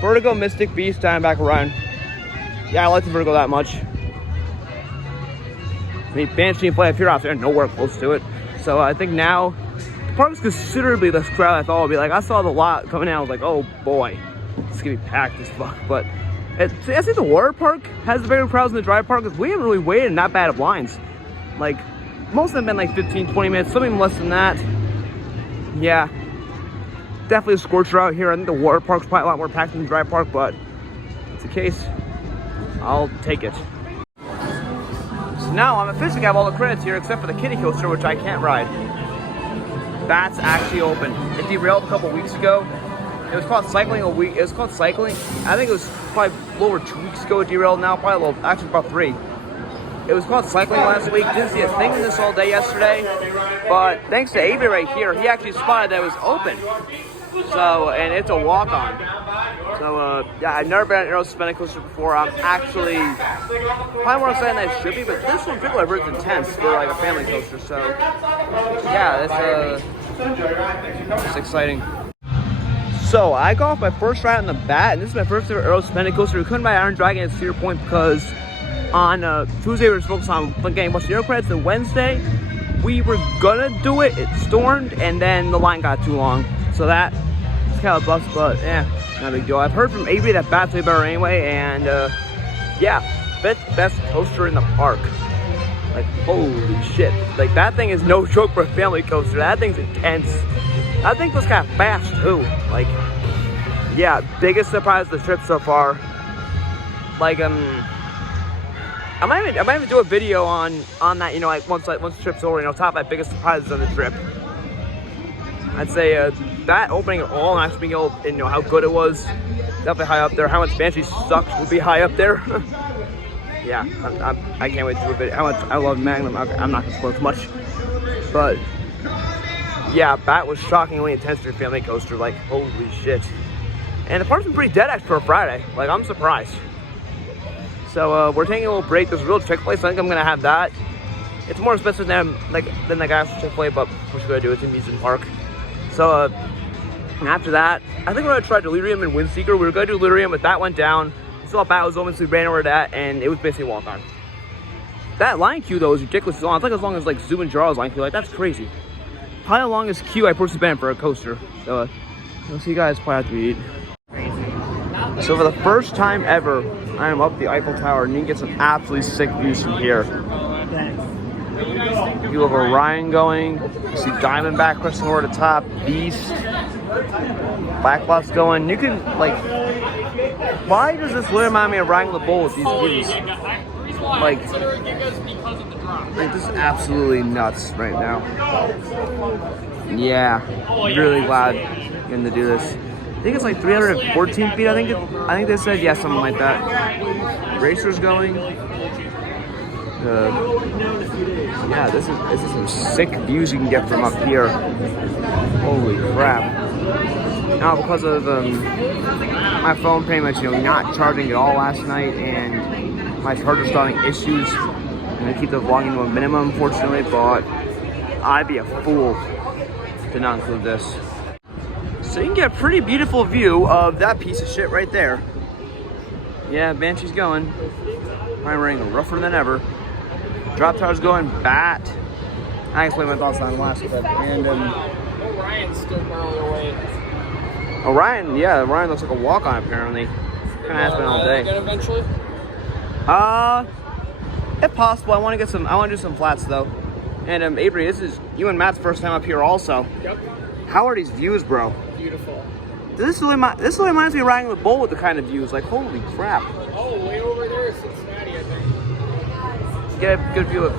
Vertigo, Mystic, Beast, Diamondback, Orion. Yeah, I like the Vertigo that much. I mean, Banshee and Fly Fear out there, nowhere close to it. So I think now the park is considerably less crowded. I thought it would be. Like, I saw the lot coming out. I was like, oh boy, it's gonna be packed as fuck. But I think the water park has the bigger crowds than the dry park because we haven't really waited in that bad of lines. Like, most of them have been like 15, 20 minutes, some even less than that. Yeah, definitely a scorcher out here. I think the water park's probably a lot more packed than the dry park, but it's the case. I'll take it. Now I'm officially have all the credits here except for the kiddie coaster, which I can't ride. That's actually open. It derailed a couple weeks ago. It was called cycling a week. It was called cycling. I think it was probably a little over 2 weeks ago. It derailed now, probably a little, actually about 3. It was called cycling last week. Didn't see a thing in this all day yesterday, but thanks to Avery right here, he actually spotted that it was open. So, and it's a walk-on. So, yeah, I've never been on an aero suspended coaster before. I'm actually probably more excited than I should be, but this one, people have heard it's intense for like a family coaster. So, yeah, it's exciting. So, I got off my first ride on the bat, and this is my first ever aero suspended coaster. We couldn't buy Iron Dragon at Cedar Point because on Tuesday we were focused on getting a bunch of aero credits, and Wednesday we were gonna do it. It stormed, and then the line got too long. So that's kind of a bust, but yeah, not a big deal. I've heard from Avery that bat's way better anyway, and yeah, 5th best coaster in the park. Like, holy shit. Like, that thing is no joke for a family coaster. That thing's intense. That thing was kind of fast too. Like, yeah, biggest surprise of the trip so far. Like, I might even do a video on that, like once the trip's over, top 5 biggest surprises of the trip. I'd say that opening at all, and actually being able, how good it was, definitely high up there. How much Banshee sucked would be high up there. Yeah, I can't wait to do a video. How much I love Magnum. I'm not gonna spoil too much, but yeah, Bat was shockingly intense for a family coaster. Like, holy shit. And the park's been pretty dead actually for a Friday. Like, I'm surprised. So we're taking a little break. There's a real Chick-fil-A, so I think I'm gonna have that. It's more expensive than the actual Chick-fil-A, but we're just gonna do it. It's in Amusement Park. So after that, I think we're gonna try Delirium and Windseeker. We were gonna do Delirium, but that went down. We saw Bat was open, so we ran over that, and it was basically a walk-on. That line queue though is ridiculously long. It's like as long as Zoom and Jarl's line queue. Like, that's crazy. Probably the longest queue I've personally been for a coaster. So You'll see you guys probably have to eat. So for the first time ever, I am up the Eiffel Tower and you can get some absolutely sick views from here. You have Orion going, you see Diamondback crossing over the top, Beast, Backlog's going. You can, like, why does this really remind me of riding the bull with these views? Like, this is absolutely nuts right now. Yeah, really glad getting to do this. I think it's like 314 feet. I think they said, yeah, something like that. Racers going. Yeah, this is some sick views you can get from up here. Holy crap! Now because of my phone pretty much not charging at all last night and my charger starting issues, I'm gonna keep the vlogging to a minimum, unfortunately. But I'd be a fool to not include this. So you can get a pretty beautiful view of that piece of shit right there. Yeah, Banshee's going. I'm running rougher than ever. Drop tower's going, bat. I explained my thoughts on the last clip. And Orion's still barely away. Orion, yeah, Orion looks like a walk-on apparently. Kind of has been all day. Get eventually? If possible, I want to do some flats though. And Avery, this is you and Matt's first time up here also. Yep. How are these views, bro? Beautiful. This really reminds me of riding the bull with the kind of views. Like, holy crap. Oh, way over there is Cincinnati, I think. Get a good view of.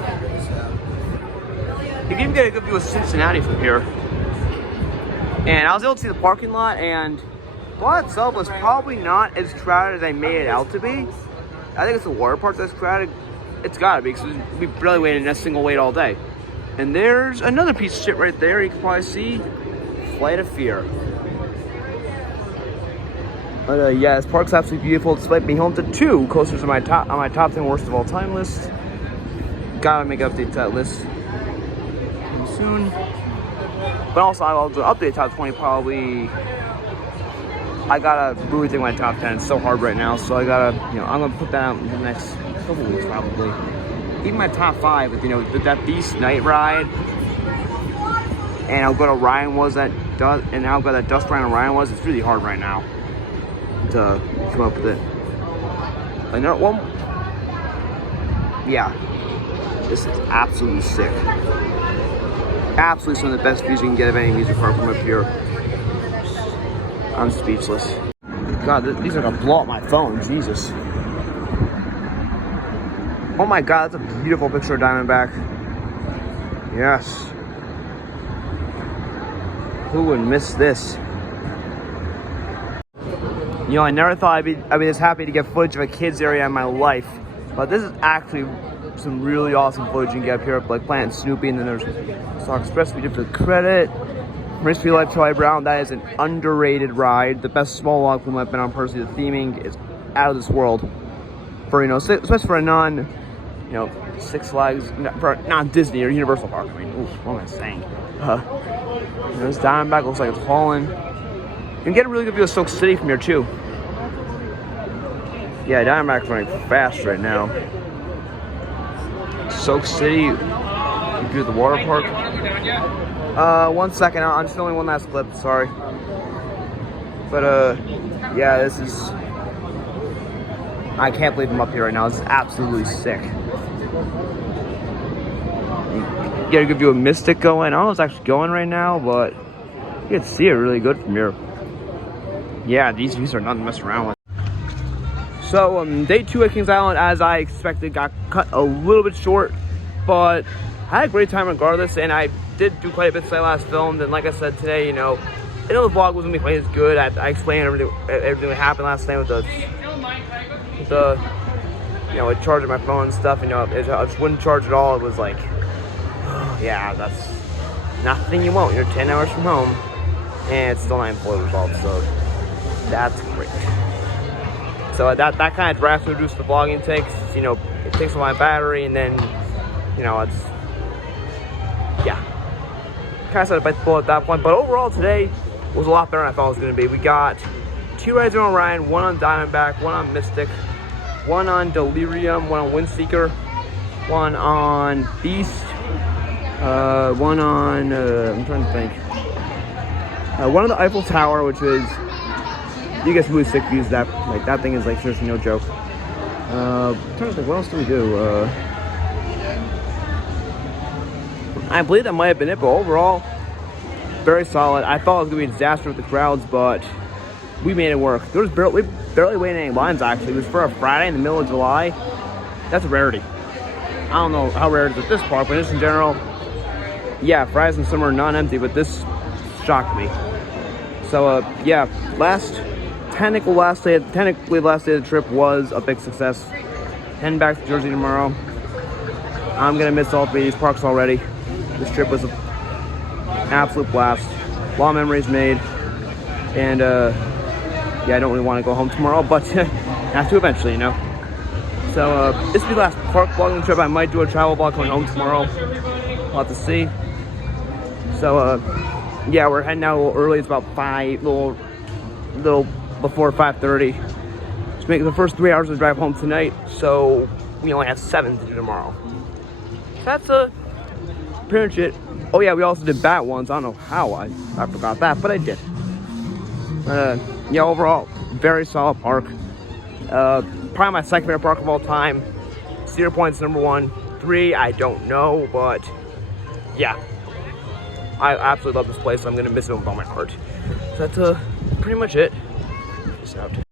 You can get a good view of Cincinnati from here. And I was able to see the parking lot, and the lot itself was probably not as crowded as I made it out to be. I think it's the water park that's crowded. It's gotta be, because we barely waited in a single wait all day. And there's another piece of shit right there. You can probably see Flight of Fear. But yeah, this park's absolutely beautiful. Despite being home to 2 coasters on my top 10 worst of all time list. Gotta make an update to that list soon. But also, I'll do an update top 20 probably. I gotta really think my top 10. It's so hard right now, so I gotta, I'm gonna put that out in the next couple weeks probably. Even my top 5 with, with that Beast night ride. And I'll go to Ryan was that does, and now I'll go that Dust Ride on Ryan was. It's really hard right now to come up with it. Another one. Yeah, this is absolutely sick. Absolutely some of the best views you can get of any music park from up here. I'm speechless. God, these are gonna blow up my phone. Jesus. Oh my God, that's a beautiful picture of Diamondback. Yes. Who would miss this? I never thought I'd be this happy to get footage of a kids area in my life, but this is actually some really awesome footage you can get up here, like Planet Snoopy, and then there's Star Express. We did for the credit. Mystery Life Charlie Brown. That is an underrated ride. The best small log flume I've been on personally. The theming is out of this world. For especially for a non, Six Flags, for non-Disney or Universal park. I mean, oof, what am I saying? This Diamondback looks like it's falling. You can get a really good view of Soak City from here too. Yeah, Diamondback's running fast right now. Soak City, view of the water park. 1 second, I'm just filming one last clip, sorry. But yeah, this is, I can't believe I'm up here right now. This is absolutely sick. You get a good view of Mystic going. I don't know if it's actually going right now, but you can see it really good from here. Yeah, these views are nothing to mess around with. So day 2 at Kings Island, as I expected, got cut a little bit short, but I had a great time regardless, and I did do quite a bit since I last filmed. And like I said today, I know the vlog wasn't gonna be quite as good. I explained everything that happened last night with the with charging my phone and stuff. I just wouldn't charge at all. It was like, oh, yeah, that's nothing you want. You're 10 hours from home, and it's still not in full results. So that's great. So that kind of drastically reduced the vlogging takes. It takes a lot of battery, and then it's, yeah, kind of set a bite the bullet at that point. But overall today was a lot better than I thought it was going to be. We got 2 rides on Orion, 1 on Diamondback, 1 on Mystic, 1 on Delirium, 1 on Windseeker, 1 on Beast, 1 on, I'm trying to think. One of the Eiffel Tower, which is, you get some really sick views. That thing is like seriously no joke. I'm trying to think, what else do we do? I believe that might have been it, but overall, very solid. I thought it was gonna be a disaster with the crowds, but we made it work. There was barely waiting any lines actually. It was for a Friday in the middle of July. That's a rarity. I don't know how rare it is at this park, but just in general, yeah, Fridays and summer are non-empty, but this shocked me. So yeah, technically last day of the trip was a big success. Heading back to Jersey tomorrow. I'm gonna miss all three of these parks already. This trip was an absolute blast. A lot of memories made, and yeah, I don't really want to go home tomorrow, but have to eventually, you know. So this will be the last park vlogging trip. I might do a travel vlog going home tomorrow. We'll have to see. So yeah, we're heading out a little early. It's about little before 5:30. Just making the first 3 hours of the drive home tonight, so we only have 7 to do tomorrow. So that's pretty much it. Oh yeah, we also did bat ones. I don't know how I forgot that, but I did. Yeah, overall, very solid park. Probably my second favorite park of all time. Cedar Point's number 1. 3, I don't know, but yeah, I absolutely love this place. I'm gonna miss it with all my heart. So that's pretty much it. Peace out.